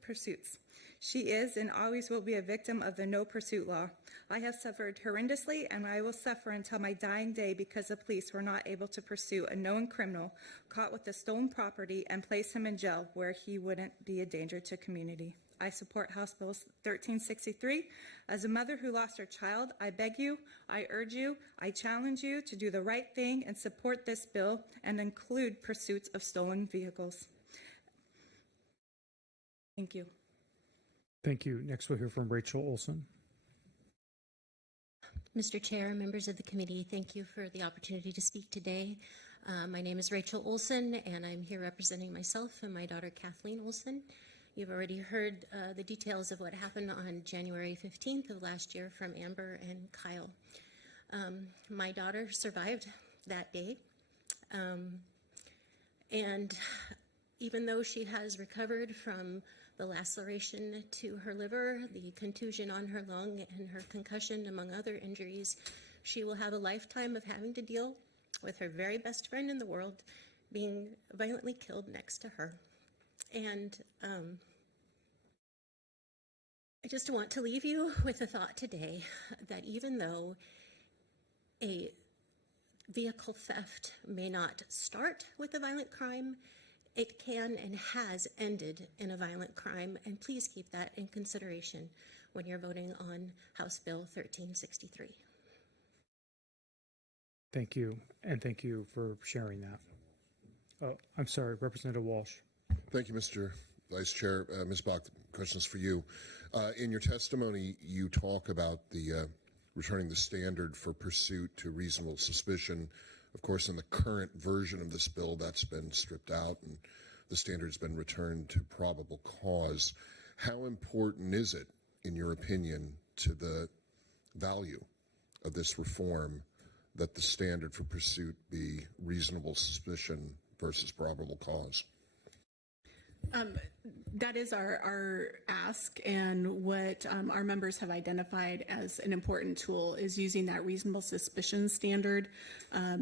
pursuits. She is and always will be a victim of the no pursuit law. I have suffered horrendously, and I will suffer until my dying day because the police were not able to pursue a known criminal caught with the stolen property and place him in jail where he wouldn't be a danger to community. I support House Bill 1363. As a mother who lost her child, I beg you, I urge you, I challenge you to do the right thing and support this bill and include pursuits of stolen vehicles. Thank you. Thank you. Next, we'll hear from Rachel Olson. Mr. Chair, members of the committee, thank you for the opportunity to speak today. My name is Rachel Olson, and I'm here representing myself and my daughter Kathleen Olson. You've already heard the details of what happened on January 15th of last year from Amber and Kyle. My daughter survived that day, and even though she has recovered from the laceration to her liver, the contusion on her lung, and her concussion, among other injuries, she will have a lifetime of having to deal with her very best friend in the world being violently killed next to her. And I just want to leave you with a thought today that even though a vehicle theft may not start with a violent crime, It can and has ended in a violent crime, and please keep that in consideration when you're voting on House Bill 1363. Thank you, and thank you for sharing that. Oh, I'm sorry, Representative Walsh. Thank you, Mr. Vice Chair. Ms. Bach, questions for you. In your testimony, you talk about the returning the standard for pursuit to reasonable suspicion. Of course, in the current version of this bill, that's been stripped out and the standard's been returned to probable cause. How important is it, in your opinion, to the value of this reform that the standard for pursuit be reasonable suspicion versus probable cause? That is our ask, and what our members have identified as an important tool is using that reasonable suspicion standard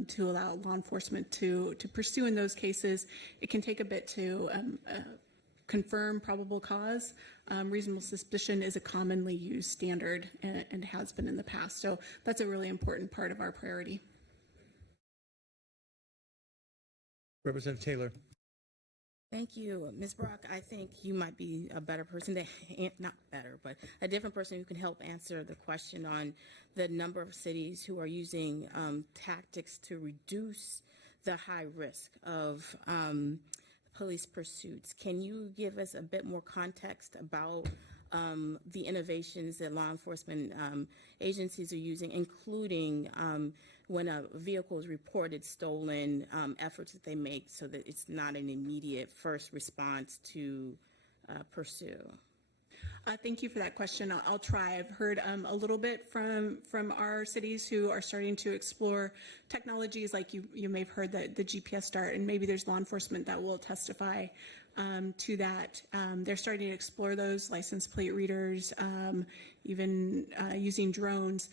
to allow law enforcement to pursue in those cases. It can take a bit to confirm probable cause. Reasonable suspicion is a commonly used standard and has been in the past. So that's a really important part of our priority. Representative Taylor. Thank you, Ms. Brock. I think you might be a better person to, not better, but a different person who can help answer the question on the number of cities who are using tactics to reduce the high risk of police pursuits. Can you give us a bit more context about the innovations that law enforcement agencies are using, including when a vehicle is reported stolen, efforts that they make so that it's not an immediate first response to pursue? Thank you for that question. I'll try. I've heard a little bit from our cities who are starting to explore technologies like you may have heard the GPS dart, and maybe there's law enforcement that will testify to that. They're starting to explore those license plate readers, even using drones.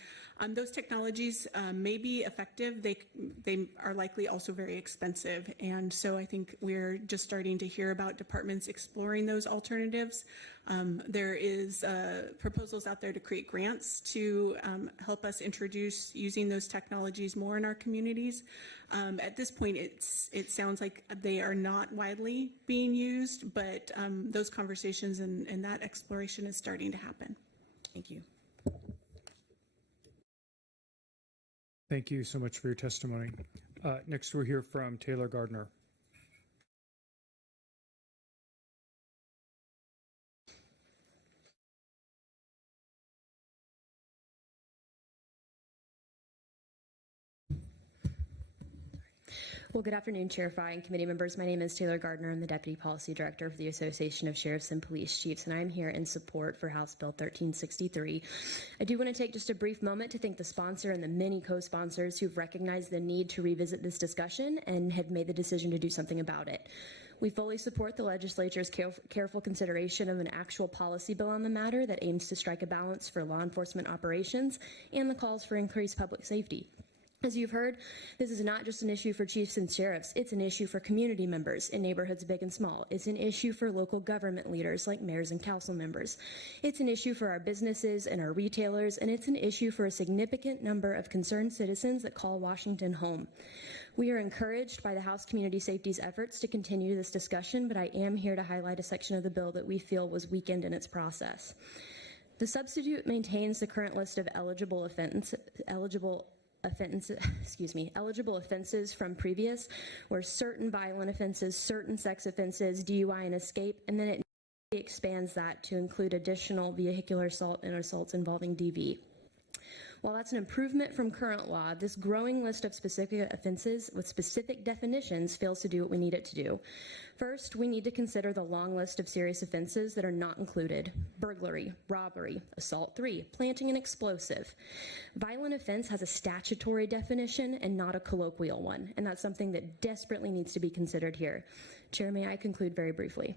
Those technologies may be effective. They are likely also very expensive. And so I think we're just starting to hear about departments exploring those alternatives. There is proposals out there to create grants to help us introduce using those technologies more in our communities. At this point, it sounds like they are not widely being used, but those conversations and that exploration is starting to happen. Thank you. Thank you so much for your testimony. Next, we'll hear from Taylor Gardner. Well, good afternoon, Chair Fye and committee members. My name is Taylor Gardner. I'm the Deputy Policy Director for the Association of Sheriffs and Police Chiefs, and I'm here in support for House Bill 1363. I do want to take just a brief moment to thank the sponsor and the many co-sponsors who've recognized the need to revisit this discussion and have made the decision to do something about it. We fully support the legislature's careful consideration of an actual policy bill on the matter that aims to strike a balance for law enforcement operations and the calls for increased public safety. As you've heard, this is not just an issue for chiefs and sheriffs. It's an issue for community members in neighborhoods big and small. It's an issue for local government leaders like mayors and council members. It's an issue for our businesses and our retailers, and it's an issue for a significant number of concerned citizens that call Washington home. We are encouraged by the House Community Safety's efforts to continue this discussion, but I am here to highlight a section of the bill that we feel was weakened in its process. The substitute maintains the current list of eligible offenses from previous, where certain violent offenses, certain sex offenses, DUI and escape, and then it expands that to include additional vehicular assault and assaults involving DV. While that's an improvement from current law, this growing list of specific offenses with specific definitions fails to do what we need it to do. First, we need to consider the long list of serious offenses that are not included: burglary, robbery, assault 3, planting an explosive. Violent offense has a statutory definition and not a colloquial one, and that's something that desperately needs to be considered here. Chair, may I conclude very briefly?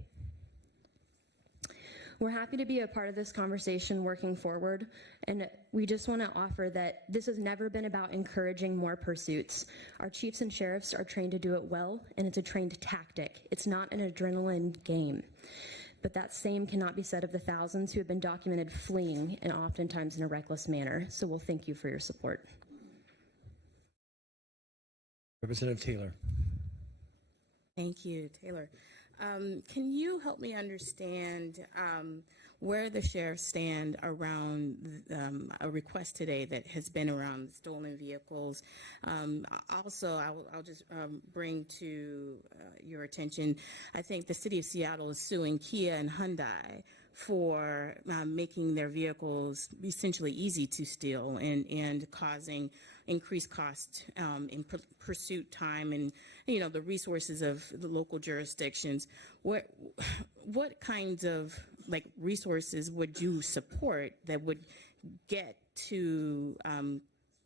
We're happy to be a part of this conversation working forward, and we just want to offer that this has never been about encouraging more pursuits. Our chiefs and sheriffs are trained to do it well, and it's a trained tactic. It's not an adrenaline game. But that same cannot be said of the thousands who have been documented fleeing, and oftentimes in a reckless manner. So we'll thank you for your support. Representative Taylor. Thank you, Taylor. Can you help me understand where the sheriffs stand around a request today that has been around stolen vehicles? Also, I'll just bring to your attention, I think the city of Seattle is suing Kia and Hyundai for making their vehicles essentially easy to steal and causing increased cost in pursuit time and the resources of the local jurisdictions. What kinds of resources would you support that would get to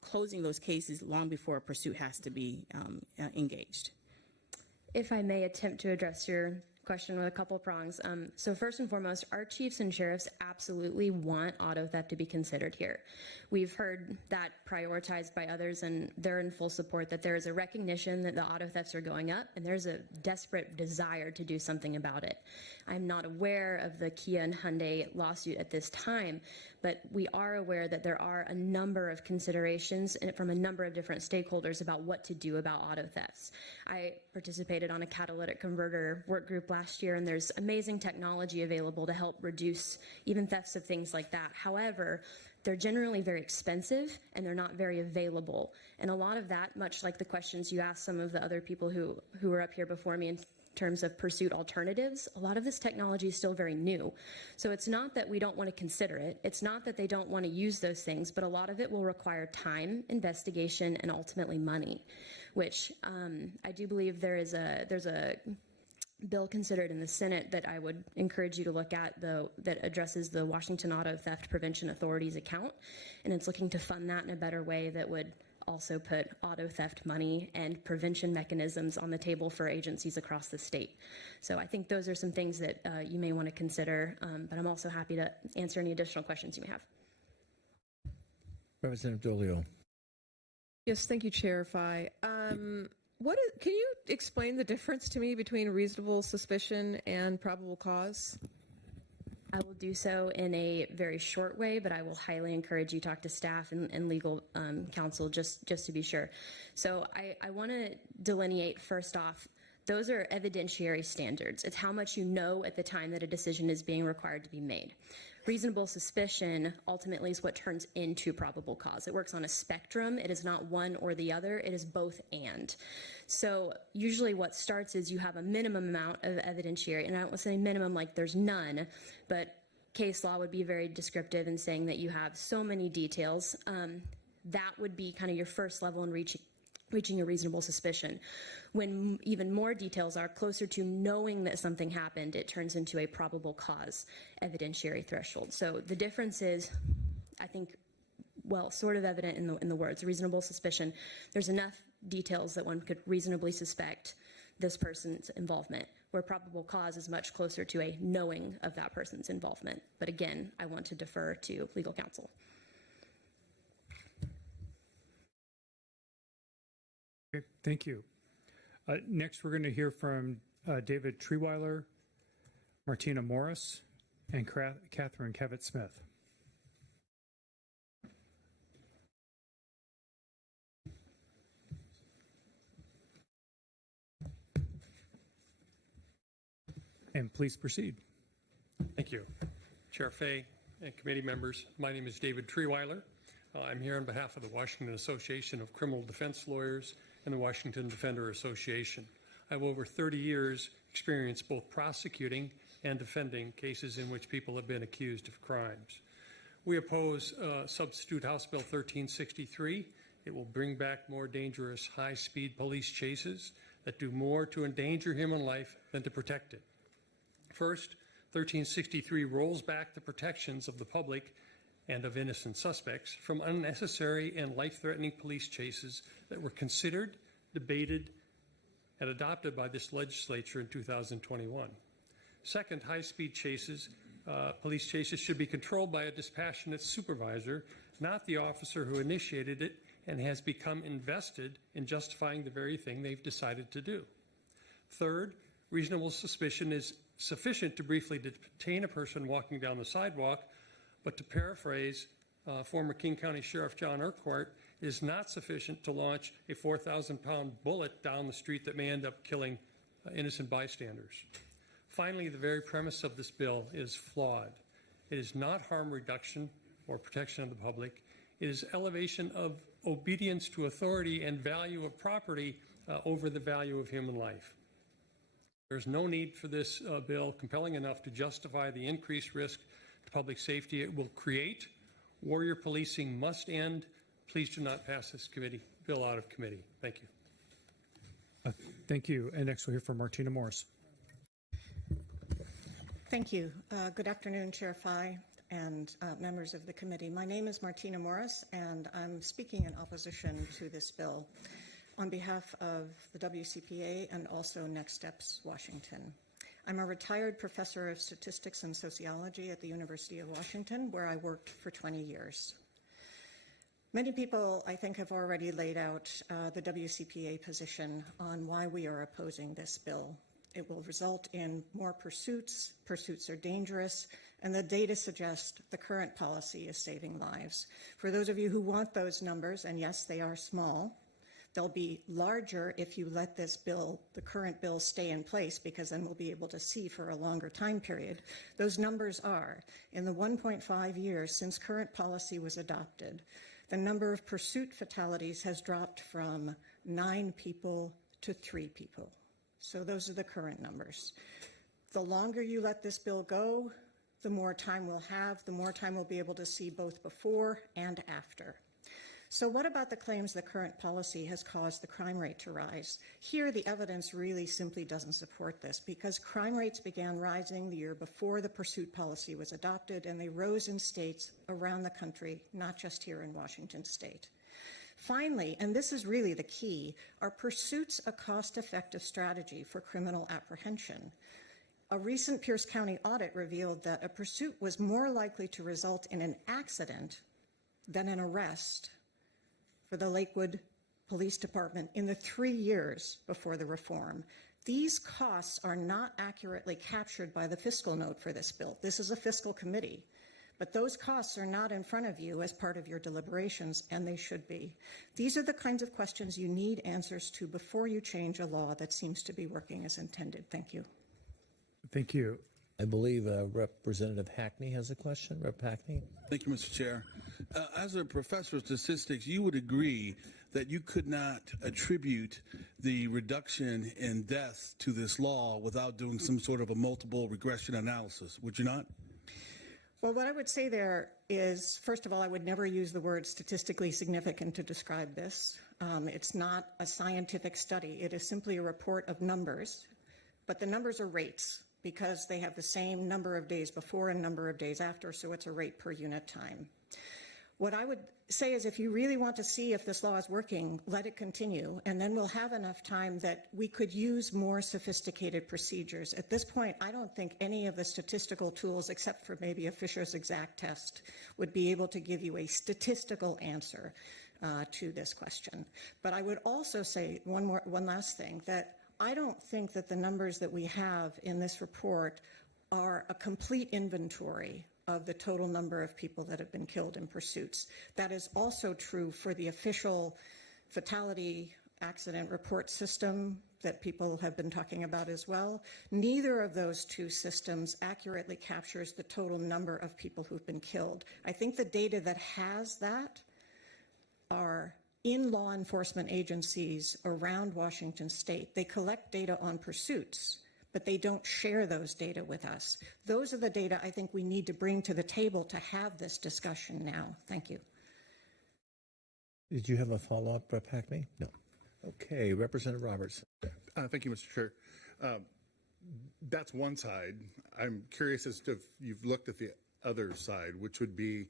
closing those cases long before a pursuit has to be engaged? If I may attempt to address your question with a couple of prongs. So first and foremost, our chiefs and sheriffs absolutely want auto theft to be considered here. We've heard that prioritized by others, and they're in full support that there is a recognition that the auto thefts are going up, and there's a desperate desire to do something about it. I'm not aware of the Kia and Hyundai lawsuit at this time, but we are aware that there are a number of considerations from a number of different stakeholders about what to do about auto thefts. I participated on a catalytic converter work group last year, and there's amazing technology available to help reduce even thefts of things like that. However, they're generally very expensive and they're not very available. And a lot of that, much like the questions you asked some of the other people who were up here before me in terms of pursuit alternatives, a lot of this technology is still very new. So it's not that we don't want to consider it. It's not that they don't want to use those things, but a lot of it will require time, investigation, and ultimately money, which I do believe there's a bill considered in the Senate that I would encourage you to look at, that addresses the Washington Auto Theft Prevention Authority's account, and it's looking to fund that in a better way that would also put auto theft money and prevention mechanisms on the table for agencies across the state. So I think those are some things that you may want to consider, but I'm also happy to answer any additional questions you may have. Representative Dolio. Yes, thank you, Chair Fye. Can you explain the difference to me between reasonable suspicion and probable cause? I will do so in a very short way, but I will highly encourage you to talk to staff and legal counsel just to be sure. So I want to delineate first off, those are evidentiary standards. It's how much you know at the time that a decision is being required to be made. Reasonable suspicion ultimately is what turns into probable cause. It works on a spectrum. It is not one or the other. It is both and. So usually what starts is you have a minimum amount of evidentiary, and I don't want to say minimum like there's none, but case law would be very descriptive in saying that you have so many details. That would be kind of your first level in reaching a reasonable suspicion. When even more details are closer to knowing that something happened, it turns into a probable cause evidentiary threshold. So the difference is, I think, well, sort of evident in the words reasonable suspicion. There's enough details that one could reasonably suspect this person's involvement, where probable cause is much closer to a knowing of that person's involvement. But again, I want to defer to legal counsel. Okay, thank you. Next, we're going to hear from David Treeweiler, Martina Morris, and Catherine Kevett-Smith. And please proceed. Thank you. Chair Fay and committee members, my name is David Treeweiler. I'm here on behalf of the Washington Association of Criminal Defense Lawyers and the Washington Defender Association. I have over 30 years experience both prosecuting and defending cases in which people have been accused of crimes. We oppose Substitute House Bill 1363. It will bring back more dangerous high-speed police chases that do more to endanger human life than to protect it. First, 1363 rolls back the protections of the public and of innocent suspects from unnecessary and life-threatening police chases that were considered, debated, and adopted by this legislature in 2021. Second, high-speed chases, police chases should be controlled by a dispassionate supervisor, not the officer who initiated it and has become invested in justifying the very thing they've decided to do. Third, reasonable suspicion is sufficient to briefly detain a person walking down the sidewalk, but to paraphrase former King County Sheriff John Urquhart, is not sufficient to launch a 4,000-pound bullet down the street that may end up killing innocent bystanders. Finally, the very premise of this bill is flawed. It is not harm reduction or protection of the public. It is elevation of obedience to authority and value of property over the value of human life. There's no need for this bill compelling enough to justify the increased risk to public safety it will create. Warrior policing must end. Please do not pass this bill out of committee. Thank you. Thank you. And next we'll hear from Martina Morris. Thank you. Good afternoon, Chair Fye and members of the committee. My name is Martina Morris, and I'm speaking in opposition to this bill on behalf of the WCPA and also Next Steps Washington. I'm a retired professor of statistics and sociology at the University of Washington, where I worked for 20 years. Many people, I think, have already laid out the WCPA position on why we are opposing this bill. It will result in more pursuits. Pursuits are dangerous, and the data suggest the current policy is saving lives. For those of you who want those numbers, and yes, they are small, they'll be larger if you let this bill, the current bill, stay in place, because then we'll be able to see for a longer time period. Those numbers are, in the 1.5 years since current policy was adopted, the number of pursuit fatalities has dropped from 9 people to 3 people. So those are the current numbers. The longer you let this bill go, the more time we'll have, the more time we'll be able to see both before and after. So what about the claims that current policy has caused the crime rate to rise? Here, the evidence really simply doesn't support this, because crime rates began rising the year before the pursuit policy was adopted, and they rose in states around the country, not just here in Washington state. Finally, and this is really the key, are pursuits a cost-effective strategy for criminal apprehension? A recent Pierce County audit revealed that a pursuit was more likely to result in an accident than an arrest for the Lakewood Police Department in the 3 years before the reform. These costs are not accurately captured by the fiscal note for this bill. This is a fiscal committee, but those costs are not in front of you as part of your deliberations, and they should be. These are the kinds of questions you need answers to before you change a law that seems to be working as intended. Thank you. Thank you. I believe Representative Hackney has a question. Rep. Hackney. Thank you, Mr. Chair. As a professor of statistics, you would agree that you could not attribute the reduction in deaths to this law without doing some sort of a multiple regression analysis, would you not? Well, what I would say there is, first of all, I would never use the word statistically significant to describe this. It's not a scientific study. It is simply a report of numbers, but the numbers are rates, because they have the same number of days before and number of days after, so it's a rate per unit time. What I would say is, if you really want to see if this law is working, let it continue, and then we'll have enough time that we could use more sophisticated procedures. At this point, I don't think any of the statistical tools, except for maybe a Fisher's exact test, would be able to give you a statistical answer to this question. But I would also say one last thing, that I don't think that the numbers that we have in this report are a complete inventory of the total number of people that have been killed in pursuits. That is also true for the official fatality accident report system that people have been talking about as well. Neither of those two systems accurately captures the total number of people who've been killed. I think the data that has that are in law enforcement agencies around Washington state. They collect data on pursuits, but they don't share those data with us. Those are the data I think we need to bring to the table to have this discussion now. Thank you. Did you have a follow-up, Rep. Hackney? No. Okay, Representative Roberts. Thank you, Mr. Chair. That's one side. I'm curious as to if you've looked at the other side, which would be,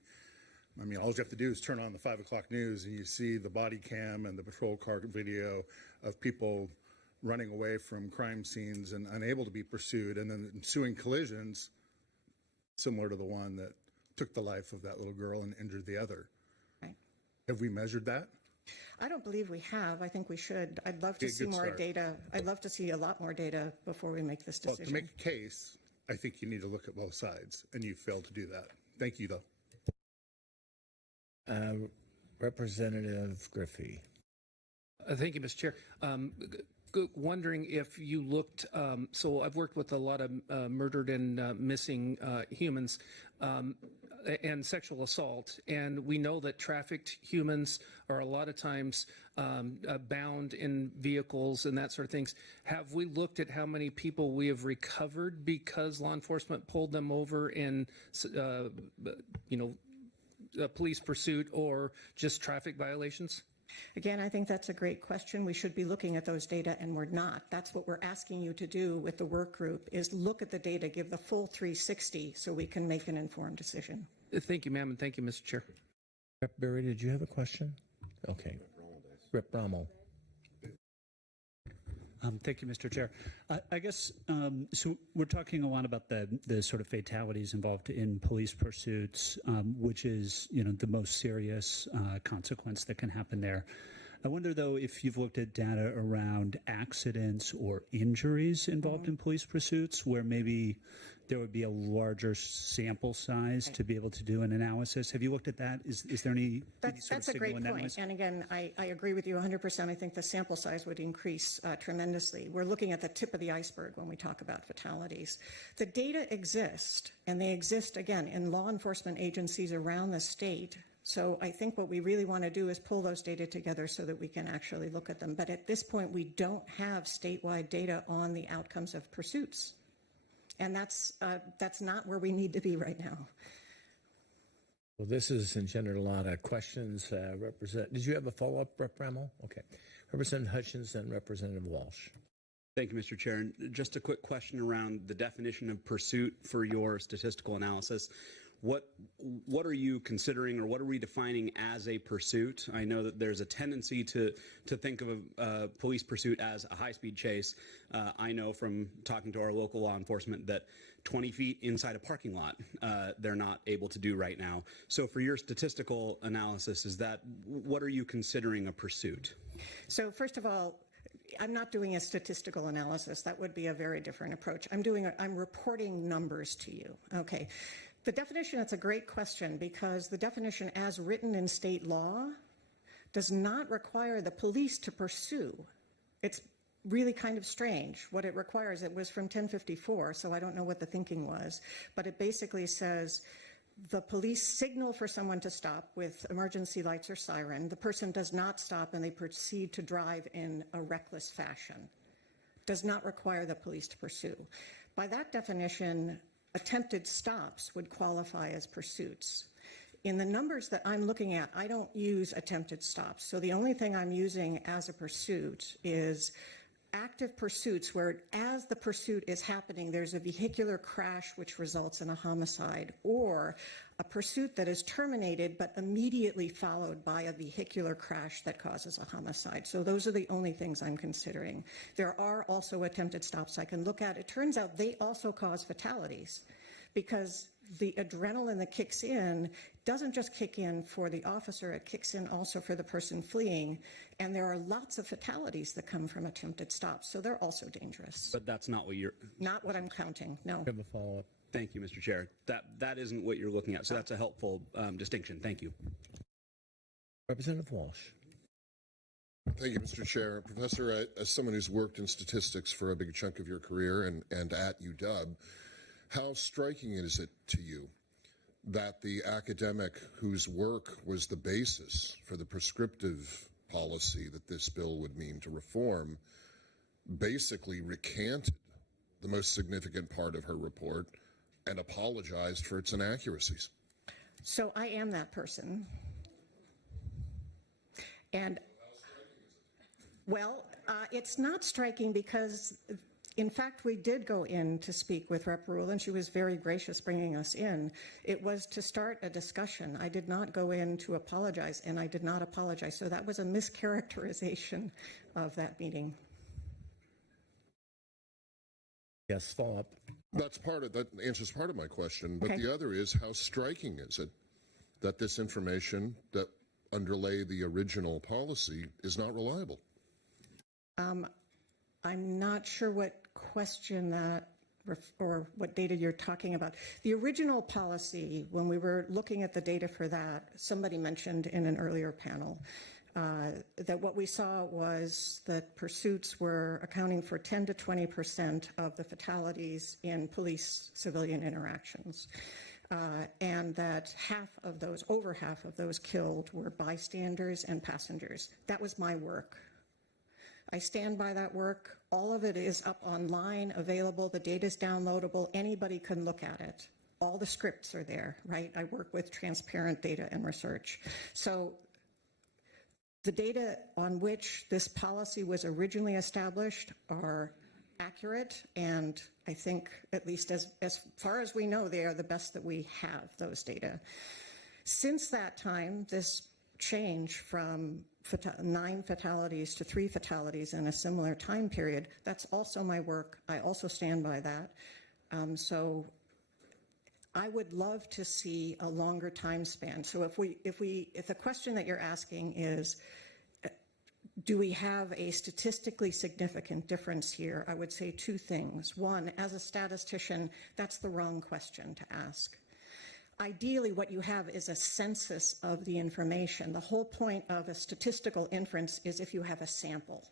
I mean, all you have to do is turn on the 5 o'clock news and you see the body cam and the patrol car video of people running away from crime scenes and unable to be pursued, and then ensuing collisions similar to the one that took the life of that little girl and injured the other. Right. Have we measured that? I don't believe we have. I think we should. I'd love to see more start. data. I'd love to see a lot more data before we make this decision. Well, to make a case, I think you need to look at both sides, and you failed to do that. Thank you, though. Representative Griffey. Thank you, Mr. Chair. wondering if you looked, so I've worked with a lot of murdered and missing humans and sexual assault, and we know that trafficked humans are a lot of times bound in vehicles and that sort of things. Have we looked at how many people we have recovered because law enforcement pulled them over in, police pursuit or just traffic violations? Again, I think that's a great question. We should be looking at those data, and we're not. That's what we're asking you to do with the work group, is look at the data, give the full 360 so we can make an informed decision. Thank you, ma'am, and thank you, Mr. Chair. Rep. Berry, did you have a question? Okay. Rep. Rommel. Thank you, Mr. Chair. I guess, so we're talking a lot about the sort of fatalities involved in police pursuits, which is, the most serious consequence that can happen there. I wonder, though, if you've looked at data around accidents or injuries involved in police pursuits, where maybe there would be a larger sample size to be able to do an analysis. Have you looked at that? Is there any That's a great point. And again, I agree with you 100%. I think the sample size would increase tremendously. We're looking at the tip of the iceberg when we talk about fatalities. The data exist, and they exist, again, in law enforcement agencies around the state. So I think what we really want to do is pull those data together so that we can actually look at them. But at this point, we don't have statewide data on the outcomes of pursuits. And that's not where we need to be right now. Well, this has engendered a lot of questions. Did you have a follow-up, Rep. Rommel? Okay. Representative Hutchins and Representative Walsh. Thank you, Mr. Chair. And just a quick question around the definition of pursuit for your statistical analysis. What are you considering, or what are we defining as a pursuit? I know that there's a tendency to think of a police pursuit as a high-speed chase. I know from talking to our local law enforcement that 20 feet inside a parking lot, they're not able to do right now. So for your statistical analysis, what are you considering a pursuit? So first of all, I'm not doing a statistical analysis. That would be a very different approach. I'm reporting numbers to you. Okay. The definition, it's a great question, because the definition as written in state law does not require the police to pursue. It's really kind of strange. What it requires, it was from 1054, so I don't know what the thinking was, but it basically says the police signal for someone to stop with emergency lights or siren. The person does not stop and they proceed to drive in a reckless fashion. Does not require the police to pursue. By that definition, attempted stops would qualify as pursuits. In the numbers that I'm looking at, I don't use attempted stops. So the only thing I'm using as a pursuit is active pursuits where as the pursuit is happening, there's a vehicular crash which results in a homicide, or a pursuit that is terminated but immediately followed by a vehicular crash that causes a homicide. So those are the only things I'm considering. There are also attempted stops I can look at. It turns out they also cause fatalities, because the adrenaline that kicks in doesn't just kick in for the officer, it kicks in also for the person fleeing. And there are lots of fatalities that come from attempted stops, so they're also dangerous. But that's not what you're... Not what I'm counting, no. Have a follow-up. Thank you, Mr. Chair. That isn't what you're looking at, so that's a helpful distinction. Thank you. Representative Walsh. Thank you, Mr. Chair. Professor, as someone who's worked in statistics for a big chunk of your career and at UW, how striking is it to you that the academic whose work was the basis for the prescriptive policy that this bill would mean to reform basically recanted the most significant part of her report and apologized for its inaccuracies? So I am that person. And, well, it's not striking because, in fact, we did go in to speak with Rep. Rule, and she was very gracious bringing us in. It was to start a discussion. I did not go in to apologize, and I did not apologize. So that was a mischaracterization of that meeting. Yes, follow up. That answers part of my question, but Okay. the other is, how striking is it that this information that underlay the original policy is not reliable? I'm not sure what question that or what data you're talking about. The original policy, when we were looking at the data for that, somebody mentioned in an earlier panel, that what we saw was that pursuits were accounting for 10 to 20% of the fatalities in police-civilian interactions, and that over half of those killed were bystanders and passengers. That was my work. I stand by that work. All of it is up online, available. The data is downloadable. Anybody can look at it. All the scripts are there, right? I work with transparent data and research. So the data on which this policy was originally established are accurate, and I think, at least as far as we know, they are the best that we have, those data. Since that time, this change from 9 fatalities to 3 fatalities in a similar time period, that's also my work. I also stand by that. So I would love to see a longer time span. So if the question that you're asking is, do we have a statistically significant difference here? I would say 2 things. One, as a statistician, that's the wrong question to ask. Ideally, what you have is a census of the information. The whole point of a statistical inference is if you have a sample.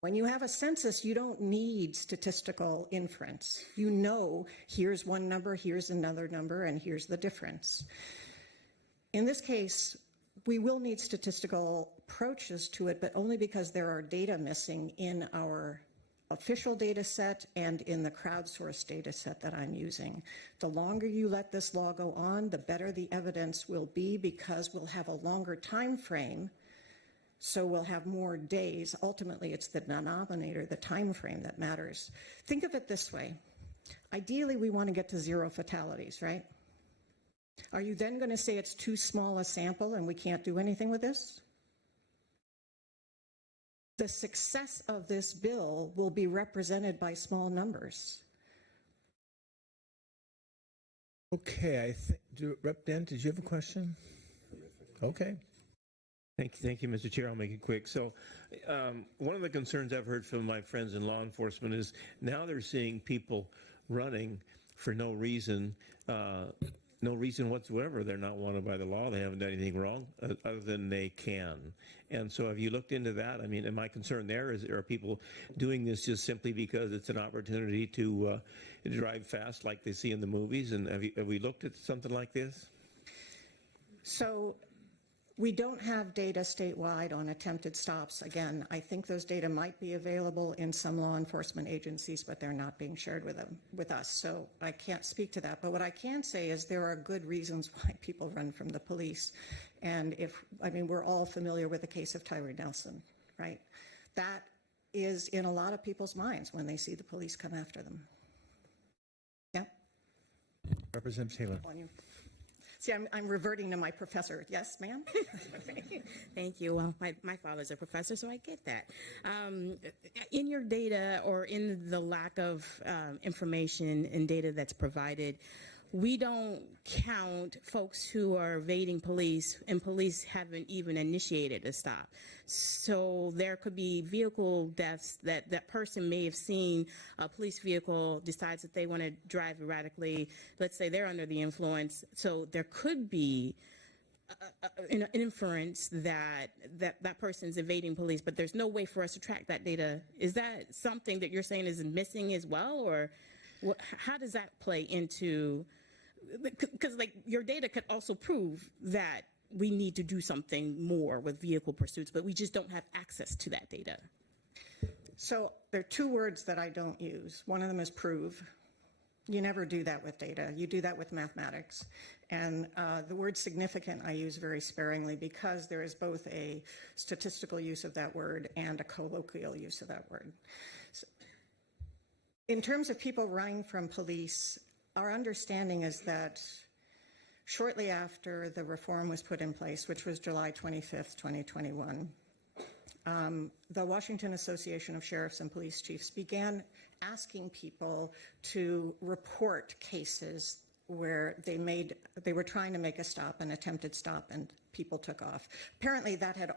When you have a census, you don't need statistical inference. You know, here's one number, here's another number, and here's the difference. In this case, we will need statistical approaches to it, but only because there are data missing in our official data set and in the crowdsourced data set that I'm using. The longer you let this law go on, the better the evidence will be, because we'll have a longer time frame, so we'll have more days. Ultimately, it's the denominator, the time frame, that matters. Think of it this way. Ideally, we want to get to 0 fatalities, right? Are you then going to say it's too small a sample and we can't do anything with this? The success of this bill will be represented by small numbers. Okay, I think, Rep. Dent, did you have a question? Okay. Thank you, Mr. Chair. I'll make it quick. So one of the concerns I've heard from my friends in law enforcement is now they're seeing people running for no reason whatsoever. They're not wanted by the law. They haven't done anything wrong other than they can. And so have you looked into that? I mean, and my concern there is, are people doing this just simply because it's an opportunity to drive fast like they see in the movies? And have we looked at something like this? So we don't have data statewide on attempted stops. Again, I think those data might be available in some law enforcement agencies, but they're not being shared with us. So I can't speak to that. But what I can say is there are good reasons why people run from the police. And we're all familiar with the case of Tyree Nelson, right? That is in a lot of people's minds when they see the police come after them. Yeah? Representative Taylor. See, I'm reverting to my professor. Yes, ma'am? Thank you. Well, my father's a professor, so I get that. In your data, or in the lack of information and data that's provided, we don't count folks who are evading police, and police haven't even initiated a stop. So there could be vehicle deaths that person may have seen a police vehicle, decides that they want to drive erratically. Let's say they're under the influence. So there could be an inference that person's evading police, but there's no way for us to track that data. Is that something that you're saying is missing as well, or how does that play into? Because your data could also prove that we need to do something more with vehicle pursuits, but we just don't have access to that data. So there are 2 words that I don't use. One of them is prove. You never do that with data. You do that with mathematics. And the word significant I use very sparingly, because there is both a statistical use of that word and a colloquial use of that word. So, in terms of people running from police, our understanding is that shortly after the reform was put in place, which was July 25th, 2021, the Washington Association of Sheriffs and Police Chiefs began asking people to report cases where they were trying to make a stop, an attempted stop, and people took off. Apparently that had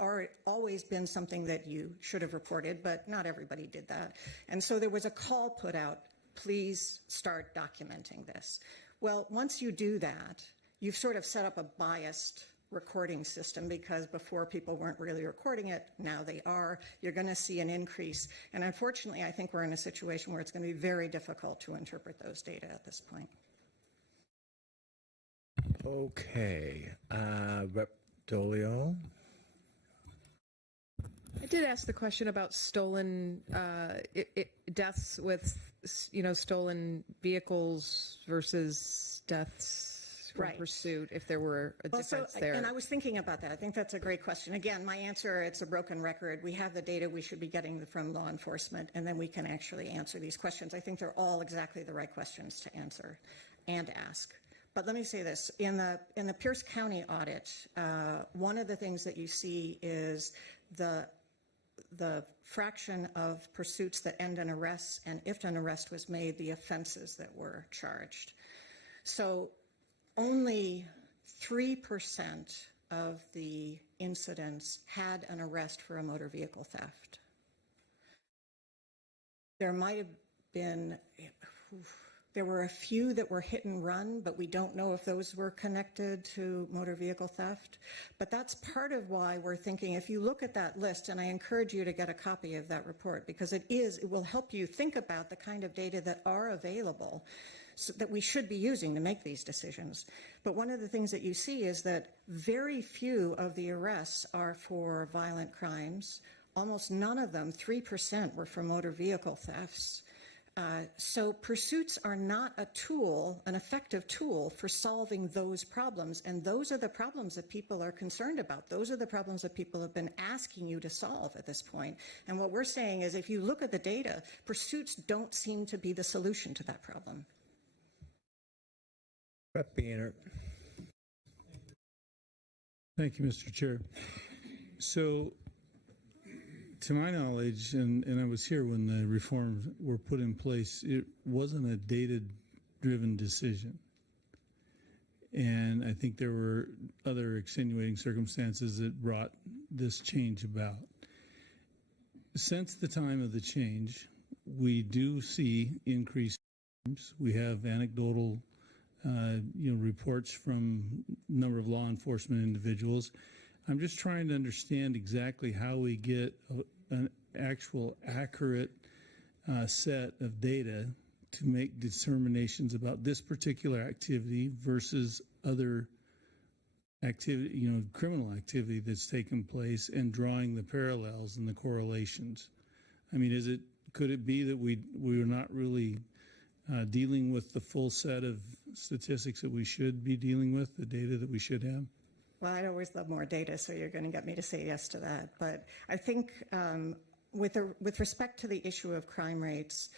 always been something that you should have reported, but not everybody did that. And so there was a call put out, please start documenting this. Well, once you do that, you've sort of set up a biased recording system, because before people weren't really recording it, now they are. You're going to see an increase. And unfortunately, I think we're in a situation where it's going to be very difficult to interpret those data at this point. Okay. Rep. Dolio. I did ask the question about stolen deaths with, stolen vehicles versus deaths from Right. pursuit, if there were a difference there. And I was thinking about that. I think that's a great question. Again, my answer, it's a broken record. We have the data we should be getting from law enforcement, and then we can actually answer these questions. I think they're all exactly the right questions to answer and ask. But let me say this, in the Pierce County audit, one of the things that you see is the fraction of pursuits that end in arrests, and if an arrest was made, the offenses that were charged. So only 3% of the incidents had an arrest for a motor vehicle theft. There might have been, there were a few that were hit and run, but we don't know if those were connected to motor vehicle theft. But that's part of why we're thinking, if you look at that list, and I encourage you to get a copy of that report, because it will help you think about the kind of data that are available, so that we should be using to make these decisions. But one of the things that you see is that very few of the arrests are for violent crimes. Almost none of them, 3%, were for motor vehicle thefts. So pursuits are not a tool, an effective tool for solving those problems. And those are the problems that people are concerned about. Those are the problems that people have been asking you to solve at this point. And what we're saying is, if you look at the data, pursuits don't seem to be the solution to that problem. Rep. Beener. Thank you, Mr. Chair. So, to my knowledge, and I was here when the reforms were put in place, it wasn't a data-driven decision. And I think there were other extenuating circumstances that brought this change about. Since the time of the change, we do see increased crimes. We have anecdotal reports from a number of law enforcement individuals. I'm just trying to understand exactly how we get an actual accurate set of data to make determinations about this particular activity versus other activity, criminal activity that's taken place, and drawing the parallels and the correlations. I mean, could it be that we're not really dealing with the full set of statistics that we should be dealing with, the data that we should have? Well, I'd always love more data, so you're going to get me to say yes to that. But I think with respect to the issue of crime rates,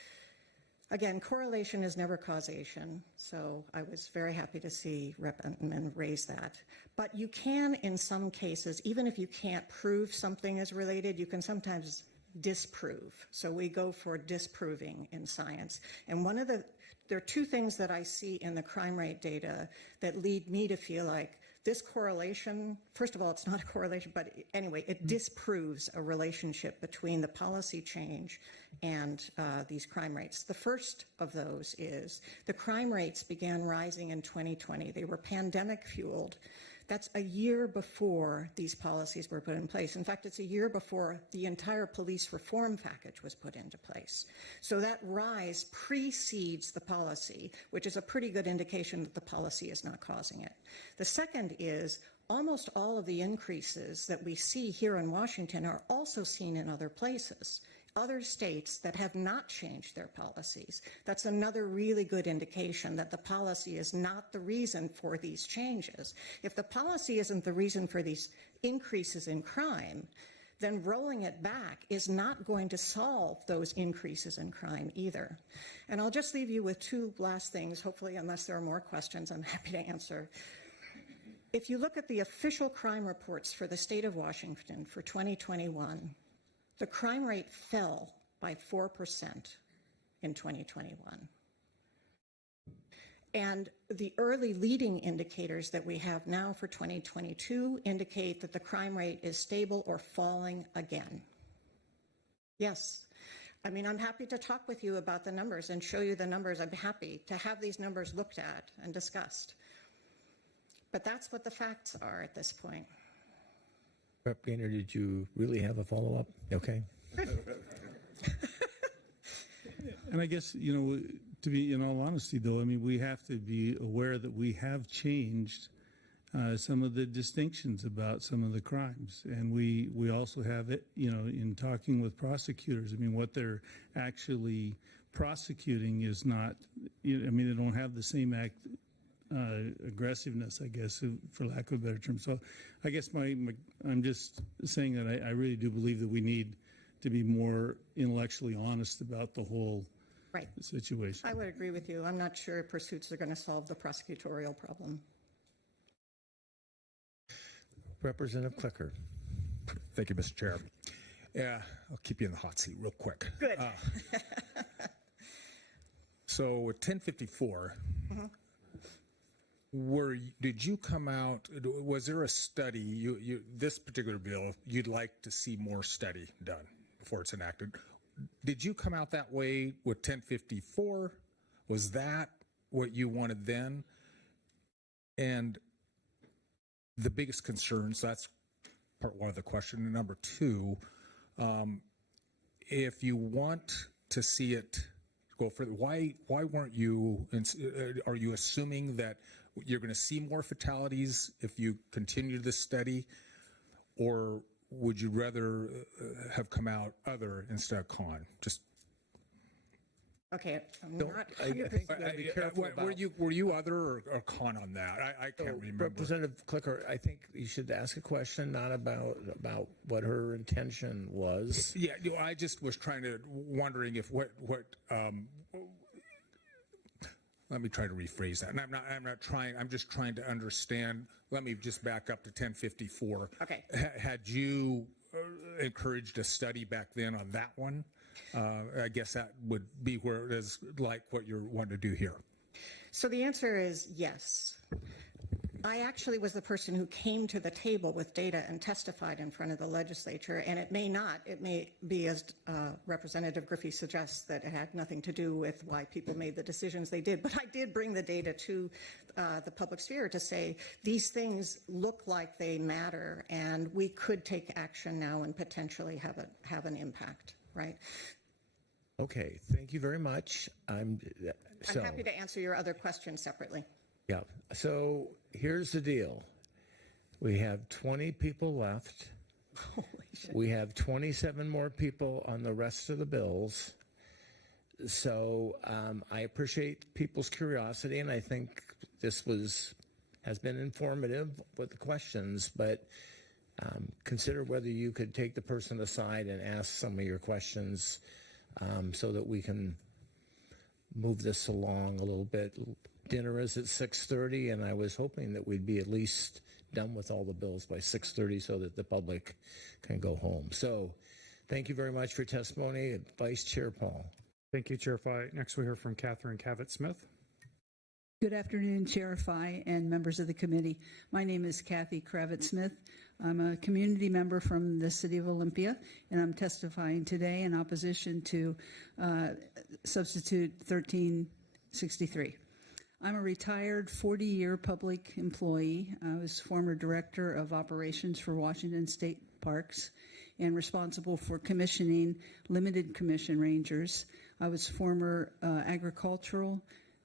again, correlation is never causation. So I was very happy to see Rep. Entman raise that. But you can, in some cases, even if you can't prove something is related, you can sometimes disprove. So we go for disproving in science. And there are two things that I see in the crime rate data that lead me to feel like this correlation, first of all, it's not a correlation, but anyway, it disproves a relationship between the policy change and these crime rates. The first of those is the crime rates began rising in 2020. They were pandemic fueled. That's a year before these policies were put in place. In fact, it's a year before the entire police reform package was put into place. So that rise precedes the policy, which is a pretty good indication that the policy is not causing it. The second is almost all of the increases that we see here in Washington are also seen in other places. Other states that have not changed their policies. That's another really good indication that the policy is not the reason for these changes. If the policy isn't the reason for these increases in crime, then rolling it back is not going to solve those increases in crime either. And I'll just leave you with two last things, hopefully, unless there are more questions, I'm happy to answer. If you look at the official crime reports for the state of Washington for 2021, the crime rate fell by 4% in 2021. And the early leading indicators that we have now for 2022 indicate that the crime rate is stable or falling again. Yes. I mean, I'm happy to talk with you about the numbers and show you the numbers. I'm happy to have these numbers looked at and discussed. But that's what the facts are at this point. Rep. Gaynor, did you really have a follow-up? Okay. And I guess, to be in all honesty, though, I mean, we have to be aware that we have changed some of the distinctions about some of the crimes. And we also have it, in talking with prosecutors, I mean, what they're actually prosecuting is not, they don't have the same aggressiveness, I guess, for lack of a better term. So I guess I'm just saying that I really do believe that we need to be more intellectually honest about the whole situation. I would agree with you. I'm not sure pursuits are going to solve the prosecutorial problem. Representative Clicker. Thank you, Mr. Chair. Yeah, I'll keep you in the hot seat real quick. Good. So with 1054, did you come out, was there a study, this particular bill, you'd like to see more study done before it's enacted? Did you come out that way with 1054? Was that what you wanted then? And the biggest concerns, that's part one of the question. And number two, if you want to see it go further, why weren't you, are you assuming that you're going to see more fatalities if you continue this study, or would you rather have come out other instead of con? Just okay, I'm Don't- not I think 100%. we gotta be careful were you other or con on that? I can't remember. Representative Clicker, I think you should ask a question not about what her intention was. Yeah, I just was wondering if what let me try to rephrase that. And I'm just trying to understand. Let me just back up to 1054. Okay. Had you encouraged a study back then on that one? I guess that would be where it is, like what you're wanting to do here. So the answer is yes. I actually was the person who came to the table with data and testified in front of the legislature, and it may be as Representative Griffey suggests, that it had nothing to do with why people made the decisions they did, but I did bring the data to the public sphere to say these things look like they matter, and we could take action now and potentially have an impact, right? Okay, thank you very much. I'm happy to answer your other questions separately. Yeah, so here's the deal. We have 20 people left. Holy shit. We have 27 more people on the rest of the bills. So I appreciate people's curiosity, and I think this has been informative with the questions, but consider whether you could take the person aside and ask some of your questions so that we can move this along a little bit. Dinner is at 6:30, and I was hoping that we'd be at least done with all the bills by 6:30 so that the public can go home. So thank you very much for your testimony. Vice Chair Paul. Thank you, Chair Fye. Next, we hear from Catherine Cavett-Smith. Good afternoon, Chair Fye and members of the committee. My name is Kathy Kravitz-Smith. I'm a community member from the city of Olympia, and I'm testifying today in opposition to Substitute 1363. I'm a retired 40-year public employee. I was former director of operations for Washington State Parks and responsible for commissioning limited commission rangers. I was former agricultural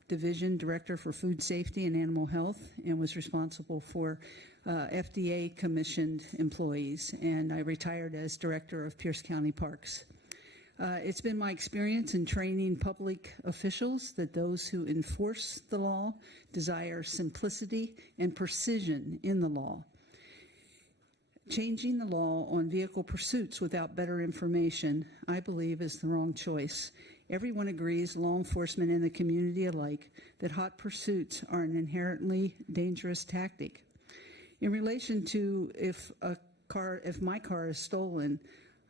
division director for food safety and animal health and was responsible for FDA commissioned employees. And I retired as director of Pierce County Parks. It's been my experience in training public officials that those who enforce the law desire simplicity and precision in the law. Changing the law on vehicle pursuits without better information, I believe, is the wrong choice. Everyone agrees, law enforcement and the community alike, that hot pursuits are an inherently dangerous tactic. In relation to if my car is stolen,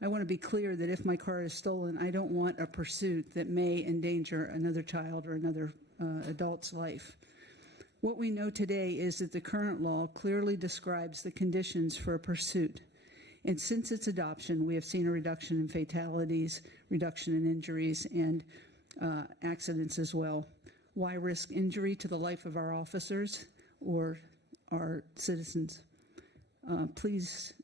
I want to be clear that if my car is stolen, I don't want a pursuit that may endanger another child or another adult's life. What we know today is that the current law clearly describes the conditions for a pursuit. And since its adoption, we have seen a reduction in fatalities, reduction in injuries, and accidents as well. Why risk injury to the life of our officers or our citizens. Please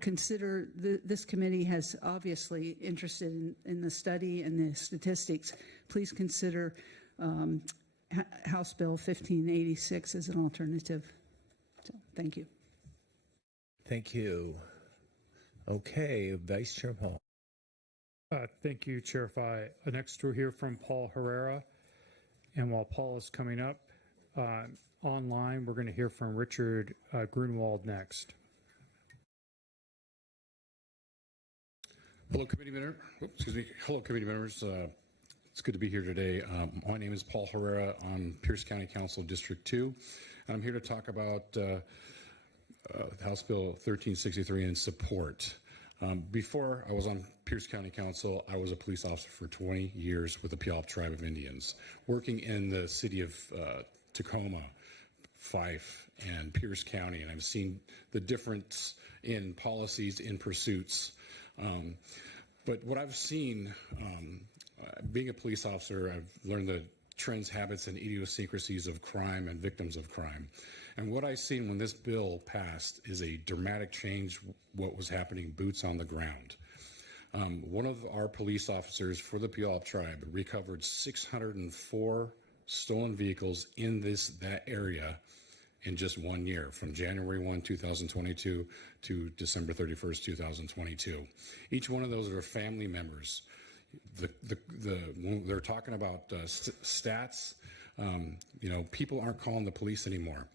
consider this committee has obviously interested in the study and the statistics. Please consider House Bill 1586 as an alternative. So, thank you. Thank you. Okay, Vice Chair Paul. Thank you, Chair Fye. Next, we'll hear from Paul Herrera. And while Paul is coming up online, we're going to hear from Richard Grunwald next. Hello, committee member. Hello, committee members. It's good to be here today. My name is Paul Herrera. I'm Pierce County Council District 2, and I'm here to talk about House Bill 1363 and support. Before I was on Pierce County Council, I was a police officer for 20 years with the Puyallup Tribe of Indians, working in the city of Tacoma, Fife, and Pierce County, and I've seen the difference in policies, in pursuits. But what I've seen, being a police officer, I've learned the trends, habits, and idiosyncrasies of crime and victims of crime. And what I've seen when this bill passed is a dramatic change what was happening boots on the ground. One of our police officers for the Puyallup Tribe recovered 604 stolen vehicles in that area in just 1 year, from January 1, 2022 to December 31st, 2022. Each one of those are family members. When they're talking about stats, people aren't calling the police anymore.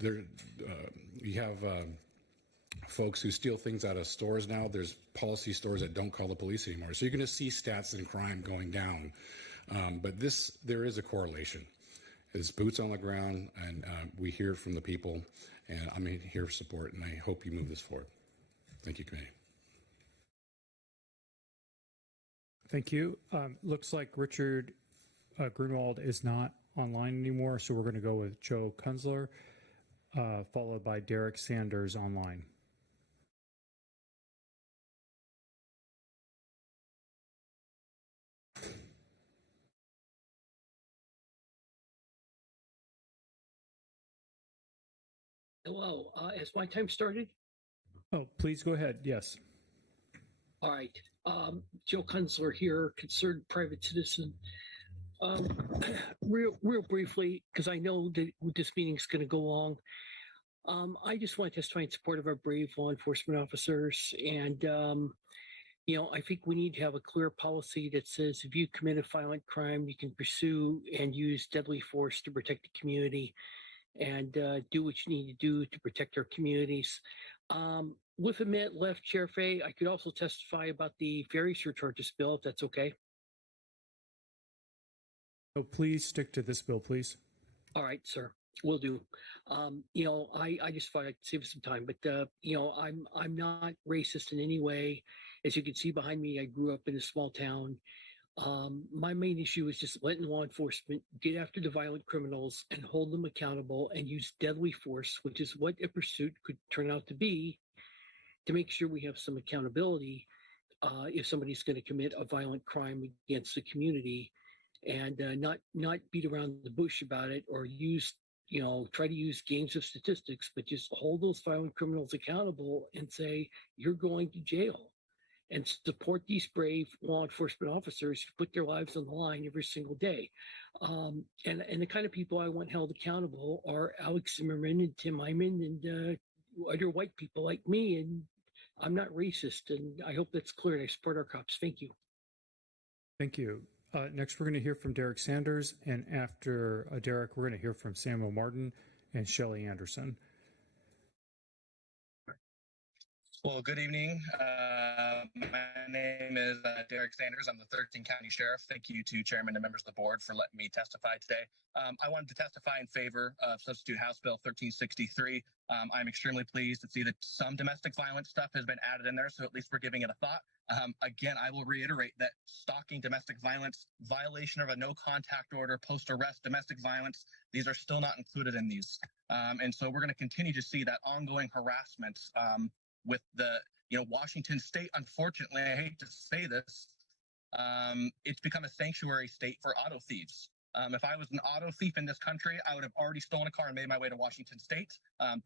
You have folks who steal things out of stores now. There's policy stores that don't call the police anymore. So you're going to see stats in crime going down. But there is a correlation. It's boots on the ground, and we hear from the people, and I'm here for support, and I hope you move this forward. Thank you, committee. Thank you. Looks like Richard Grunwald is not online anymore, so we're going to go with Joe Kunzler, followed by Derek Sanders online. Hello, has my time started? Oh, please go ahead. Yes. All right. Joe Kunzler here, concerned private citizen. Real briefly, because I know that this meeting is going to go long. I just want to testify in support of our brave law enforcement officers. And, I think we need to have a clear policy that says if you commit a violent crime, you can pursue and use deadly force to protect the community and do what you need to do to protect our communities. With a minute left, Chair Fay, I could also testify about the ferry surcharges bill, if that's okay. So please stick to this bill, please. All right, sir. Will do. I just thought I'd save some time, but I'm not racist in any way. As you can see behind me, I grew up in a small town. My main issue is just letting law enforcement get after the violent criminals and hold them accountable and use deadly force, which is what a pursuit could turn out to be, to make sure we have some accountability if somebody's going to commit a violent crime against the community, and not beat around the bush about it or try to use games of statistics, but just hold those violent criminals accountable and say, you're going to jail. And support these brave law enforcement officers who put their lives on the line every single day. And the kind of people I want held accountable are Alex Zimmerman and Tim Hyman and other white people like me. And I'm not racist, and I hope that's clear, and I support our cops. Thank you. Thank you. Next, we're going to hear from Derek Sanders, and after Derek, we're going to hear from Samuel Martin and Shelley Anderson. Well, good evening. My name is Derek Sanders. I'm the Thurston County Sheriff. Thank you to Chairman and members of the board for letting me testify today. I wanted to testify in favor of Substitute House Bill 1363. I'm extremely pleased to see that some domestic violence stuff has been added in there, so at least we're giving it a thought. Again, I will reiterate that stalking, domestic violence, violation of a no-contact order, post-arrest domestic violence, these are still not included in these. And so we're going to continue to see that ongoing harassment with the, Washington State. Unfortunately, I hate to say this, it's become a sanctuary state for auto thieves. If I was an auto thief in this country, I would have already stolen a car and made my way to Washington State.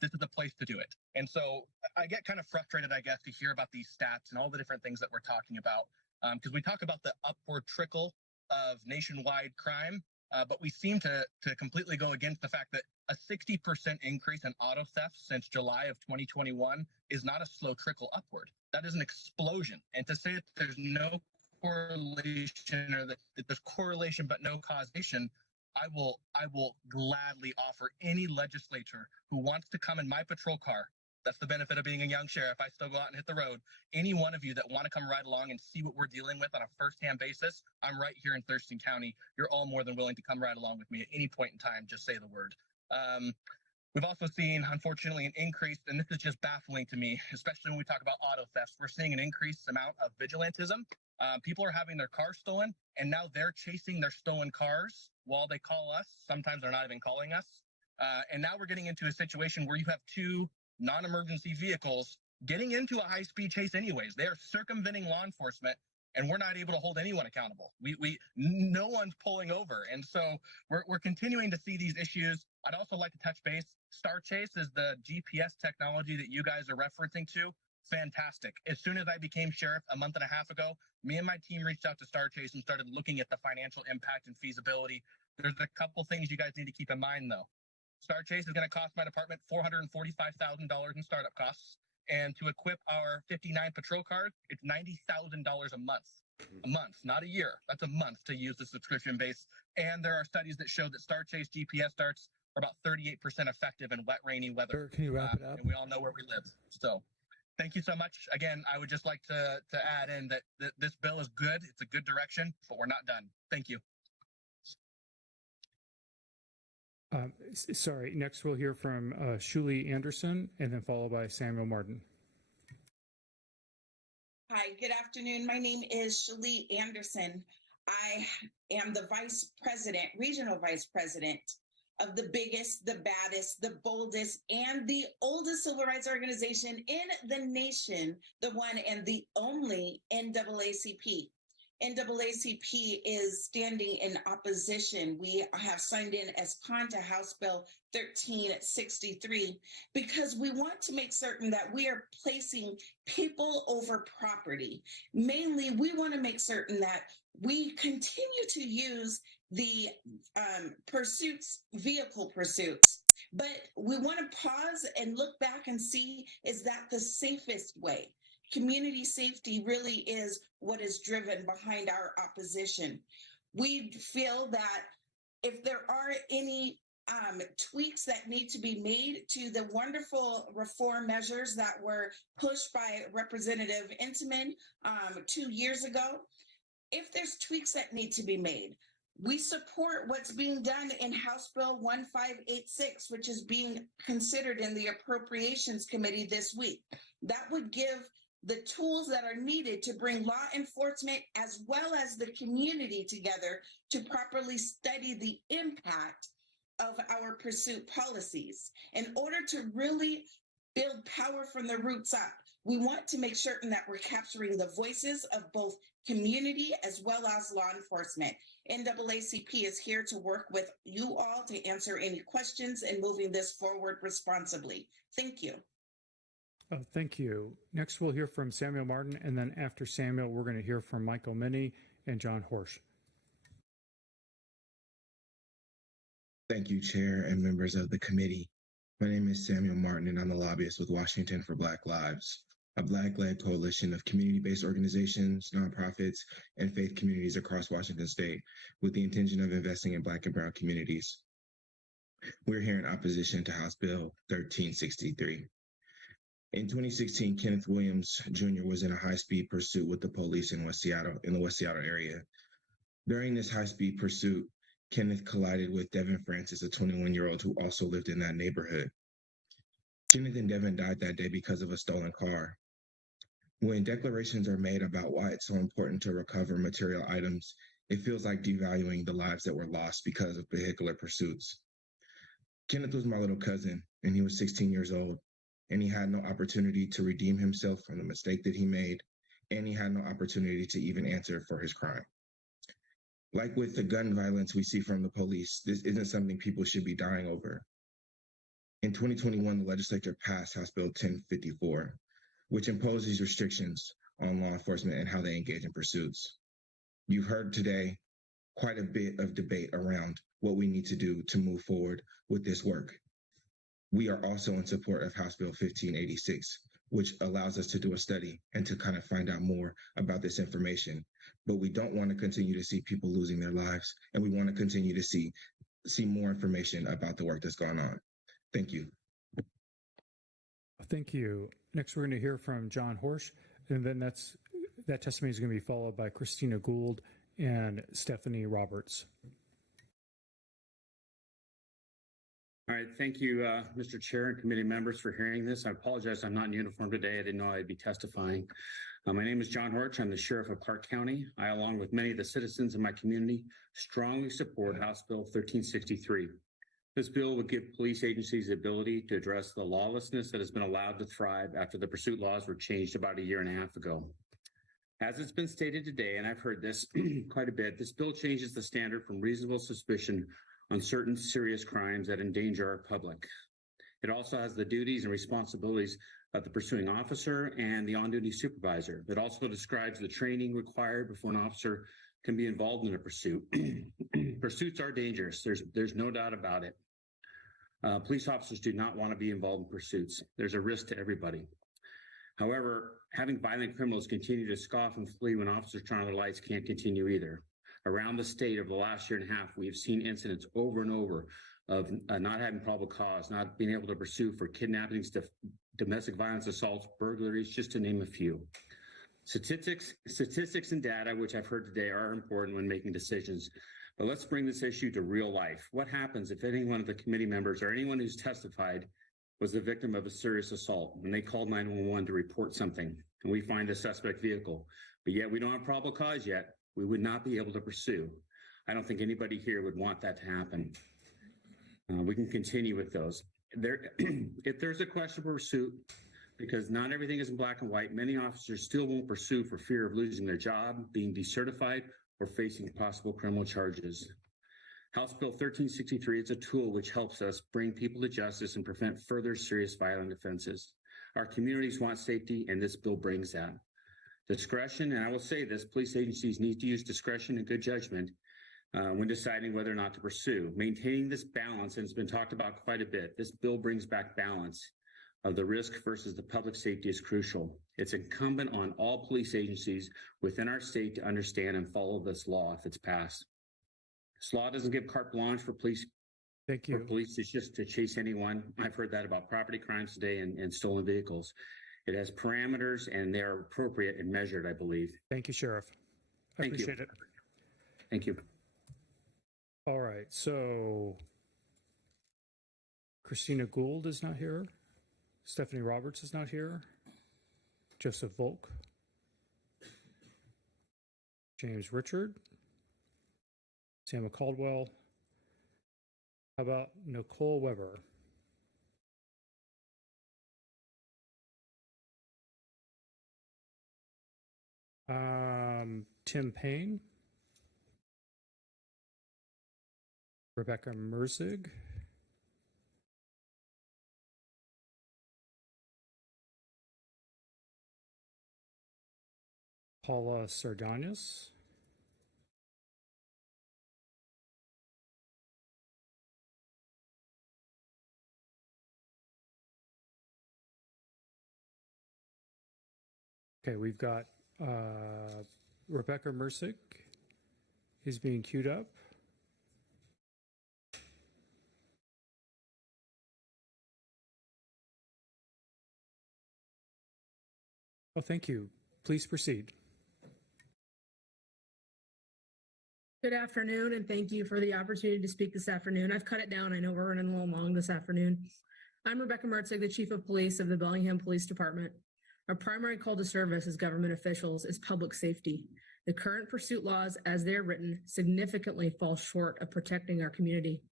This is the place to do it. And so I get kind of frustrated, I guess, to hear about these stats and all the different things that we're talking about, because we talk about the upward trickle of nationwide crime, but we seem to completely go against the fact that a 60% increase in auto thefts since July of 2021 is not a slow trickle upward. That is an explosion. And to say that there's no correlation, or that there's correlation but no causation, I will gladly offer any legislator who wants to come in my patrol car. That's the benefit of being a young sheriff. I still go out and hit the road. Any one of you that want to come ride along and see what we're dealing with on a firsthand basis, I'm right here in Thurston County. You're all more than willing to come ride along with me at any point in time. Just say the word. We've also seen, unfortunately, an increase, and this is just baffling to me, especially when we talk about auto thefts. We're seeing an increased amount of vigilantism. People are having their cars stolen, and now they're chasing their stolen cars while they call us. Sometimes they're not even calling us. And now we're getting into a situation where you have two non-emergency vehicles getting into a high-speed chase anyways. They are circumventing law enforcement, and we're not able to hold anyone accountable. No one's pulling over. And so we're continuing to see these issues. I'd also like to touch base. Star Chase is the GPS technology that you guys are referencing to. Fantastic. As soon as I became sheriff a month and a half ago, me and my team reached out to Star Chase and started looking at the financial impact and feasibility. There's a couple things you guys need to keep in mind, though. Star Chase is going to cost my department $445,000 in startup costs. And to equip our 59 patrol cars, it's $90,000 a month. A month, not a year. That's a month to use the subscription base. And there are studies that show that Star Chase GPS starts are about 38% effective in wet, rainy weather. Sir, can you wrap it up? And we all know where we live. So thank you so much. Again, I would just like to add in that this bill is good. It's a good direction, but we're not done. Thank you. Sorry, next we'll hear from Shuli Anderson and then followed by Samuel Martin. Hi, good afternoon. My name is Shuli Anderson. I am the vice president, regional vice president of the biggest, the baddest, the boldest, and the oldest civil rights organization in the nation, the one and the only NAACP. NAACP is standing in opposition. We have signed in as con to House Bill 1363 because we want to make certain that we are placing people over property. Mainly, we want to make certain that we continue to use the vehicle pursuits, but we want to pause and look back and see, is that the safest way? Community safety really is what is driven behind our opposition. We feel that if there are any tweaks that need to be made to the wonderful reform measures that were pushed by Representative Intiman 2 years ago, if there's tweaks that need to be made, we support what's being done in House Bill 1586, which is being considered in the Appropriations Committee this week. That would give the tools that are needed to bring law enforcement as well as the community together to properly study the impact of our pursuit policies. In order to really build power from the roots up, we want to make certain that we're capturing the voices of both community as well as law enforcement. NAACP is here to work with you all to answer any questions and moving this forward responsibly. Thank you. Thank you. Next, we'll hear from Samuel Martin, and then after Samuel, we're going to hear from Michael Minnie and John Horsch. Thank you, Chair and members of the committee. My name is Samuel Martin, and I'm a lobbyist with Washington for Black Lives, a Black-led coalition of community-based organizations, nonprofits, and faith communities across Washington State with the intention of investing in Black and Brown communities. We're here in opposition to House Bill 1363. In 2016, Kenneth Williams Jr. was in a high-speed pursuit with the police in the West Seattle area. During this high-speed pursuit, Kenneth collided with Devin Francis, a 21-year-old who also lived in that neighborhood. Kenneth and Devin died that day because of a stolen car. When declarations are made about why it's so important to recover material items, it feels like devaluing the lives that were lost because of vehicular pursuits. Kenneth was my little cousin, and he was 16 years old. And he had no opportunity to redeem himself from the mistake that he made, and he had no opportunity to even answer for his crime. Like with the gun violence we see from the police, this isn't something people should be dying over. In 2021, the legislature passed House Bill 1054, which imposes restrictions on law enforcement and how they engage in pursuits. You've heard today quite a bit of debate around what we need to do to move forward with this work. We are also in support of House Bill 1586, which allows us to do a study and to kind of find out more about this information. But we don't want to continue to see people losing their lives, and we want to continue to see more information about the work that's going on. Thank you. Thank you. Next, we're going to hear from John Horsch, and then that testimony is going to be followed by Christina Gould and Stephanie Roberts. All right, thank you, Mr. Chair and committee members for hearing this. I apologize I'm not in uniform today. I didn't know I'd be testifying. My name is John Horch. I'm the Sheriff of Clark County. I, along with many of the citizens in my community, strongly support House Bill 1363. This bill would give police agencies the ability to address the lawlessness that has been allowed to thrive after the pursuit laws were changed about a year and a half ago. As it's been stated today, and I've heard this quite a bit, this bill changes the standard from reasonable suspicion on certain serious crimes that endanger our public. It also has the duties and responsibilities of the pursuing officer and the on-duty supervisor. It also describes the training required before an officer can be involved in a pursuit. Pursuits are dangerous. There's no doubt about it. Police officers do not want to be involved in pursuits. There's a risk to everybody. However, having violent criminals continue to scoff and flee when officers turn on their lights can't continue either. Around the state over the last year and a half, we've seen incidents over and over of not having probable cause, not being able to pursue for kidnappings, domestic violence, assaults, burglaries, just to name a few. Statistics and data, which I've heard today, are important when making decisions. But let's bring this issue to real life. What happens if any one of the committee members or anyone who's testified was the victim of a serious assault and they called 911 to report something and we find a suspect vehicle, but yet we don't have probable cause yet? We would not be able to pursue. I don't think anybody here would want that to happen. We can continue with those. If there's a questionable pursuit, because not everything is in black and white, many officers still won't pursue for fear of losing their job, being decertified, or facing possible criminal charges. House Bill 1363 is a tool which helps us bring people to justice and prevent further serious violent offenses. Our communities want safety, and this bill brings that. Discretion, and I will say this, police agencies need to use discretion and good judgment when deciding whether or not to pursue. Maintaining this balance, and it's been talked about quite a bit, this bill brings back balance of the risk versus the public safety is crucial. It's incumbent on all police agencies within our state to understand and follow this law if it's passed. This law doesn't give carte blanche for police. Thank you. For police, it's just to chase anyone. I've heard that about property crimes today and stolen vehicles. It has parameters, and they are appropriate and measured, I believe. Thank you, Sheriff. I appreciate it. Thank you. All right, so Christina Gould is not here. Stephanie Roberts is not here. Joseph Volk. James Richard. Samuel Caldwell. How about Nicole Weber? Tim Payne. Rebecca Merzig. Paula Sardanis. Okay, we've got Rebecca Merzig is being queued up. Oh, thank you. Please proceed. Good afternoon, and thank you for the opportunity to speak this afternoon. I've cut it down. I know we're running a little long this afternoon. I'm Rebecca Mertzig, the Chief of Police of the Bellingham Police Department. Our primary call to service as government officials is public safety. The current pursuit laws, as they are written, significantly fall short of protecting our community.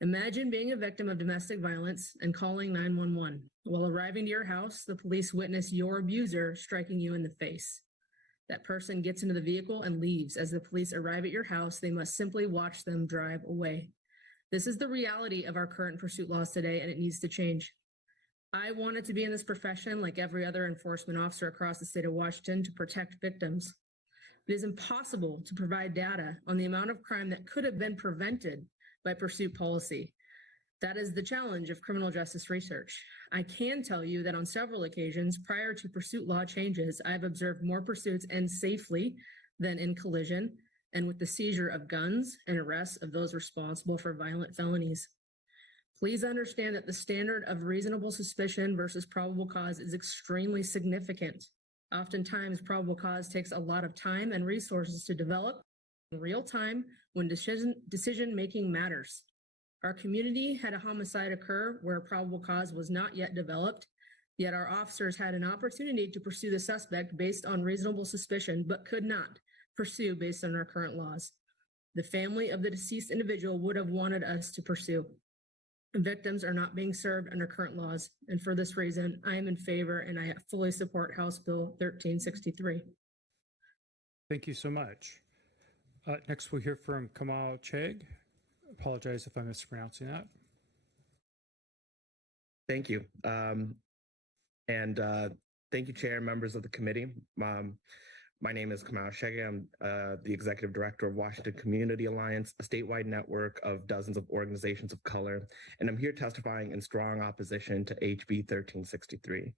Imagine being a victim of domestic violence and calling 911. While arriving to your house, the police witness your abuser striking you in the face. That person gets into the vehicle and leaves. As the police arrive at your house, they must simply watch them drive away. This is the reality of our current pursuit laws today, and it needs to change. I wanted to be in this profession like every other enforcement officer across the state of Washington to protect victims. It is impossible to provide data on the amount of crime that could have been prevented by pursuit policy. That is the challenge of criminal justice research. I can tell you that on several occasions prior to pursuit law changes, I've observed more pursuits end safely than in collision and with the seizure of guns and arrests of those responsible for violent felonies. Please understand that the standard of reasonable suspicion versus probable cause is extremely significant. Oftentimes, probable cause takes a lot of time and resources to develop in real time when decision-making matters. Our community had a homicide occur where a probable cause was not yet developed, yet our officers had an opportunity to pursue the suspect based on reasonable suspicion, but could not pursue based on our current laws. The family of the deceased individual would have wanted us to pursue. Victims are not being served under current laws, and for this reason, I am in favor and I fully support House Bill 1363. Thank you so much. Next, we'll hear from Kamal Chegg. Apologize if I'm mispronouncing that. Thank you. Thank you, Chair and members of the committee. My name is Kamal Chegg. I'm the Executive Director of Washington Community Alliance, a statewide network of dozens of organizations of color, and I'm here testifying in strong opposition to HB 1363.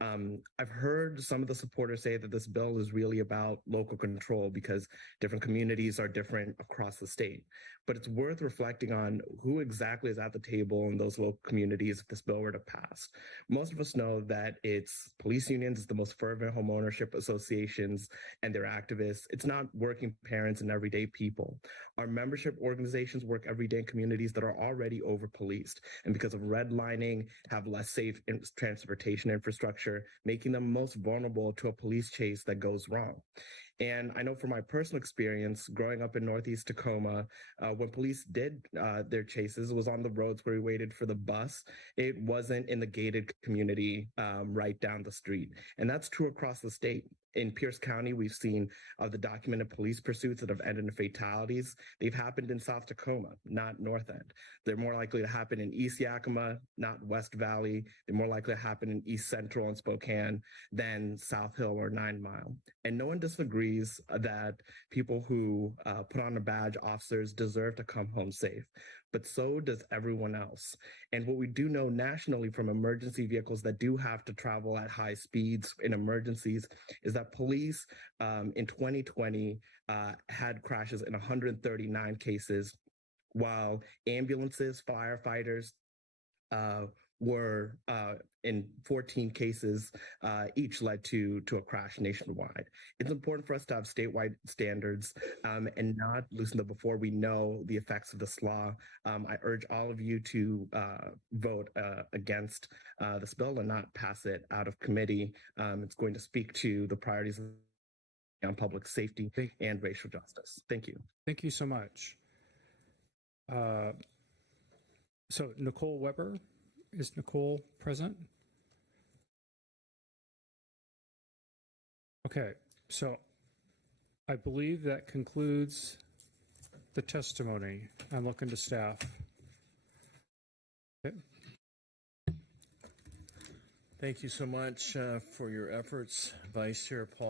I've heard some of the supporters say that this bill is really about local control because different communities are different across the state. But it's worth reflecting on who exactly is at the table in those local communities if this bill were to pass. Most of us know that it's police unions, it's the most fervent homeownership associations and their activists. It's not working parents and everyday people. Our membership organizations work every day in communities that are already over-policed and because of redlining, have less safe transportation infrastructure, making them most vulnerable to a police chase that goes wrong. And I know from my personal experience growing up in Northeast Tacoma, when police did their chases, it was on the roads where we waited for the bus. It wasn't in the gated community right down the street. And that's true across the state. In Pierce County, we've seen the documented police pursuits that have ended in fatalities. They've happened in South Tacoma, not North End. They're more likely to happen in East Yakima, not West Valley. They're more likely to happen in East Central and Spokane than South Hill or 9 Mile. And no one disagrees that people who put on a badge, officers, deserve to come home safe. But so does everyone else. And what we do know nationally from emergency vehicles that do have to travel at high speeds in emergencies is that police in 2020 had crashes in 139 cases, while ambulances, firefighters were in 14 cases, each led to a crash nationwide. It's important for us to have statewide standards and not loosen them before we know the effects of this law. I urge all of you to vote against this bill and not pass it out of committee. It's going to speak to the priorities on public safety and racial justice. Thank you. Thank you so much. So Nicole Weber, is Nicole present? Okay, so I believe that concludes the testimony. I'm looking to staff. Okay. Thank you so much for your efforts, Vice Chair Paul.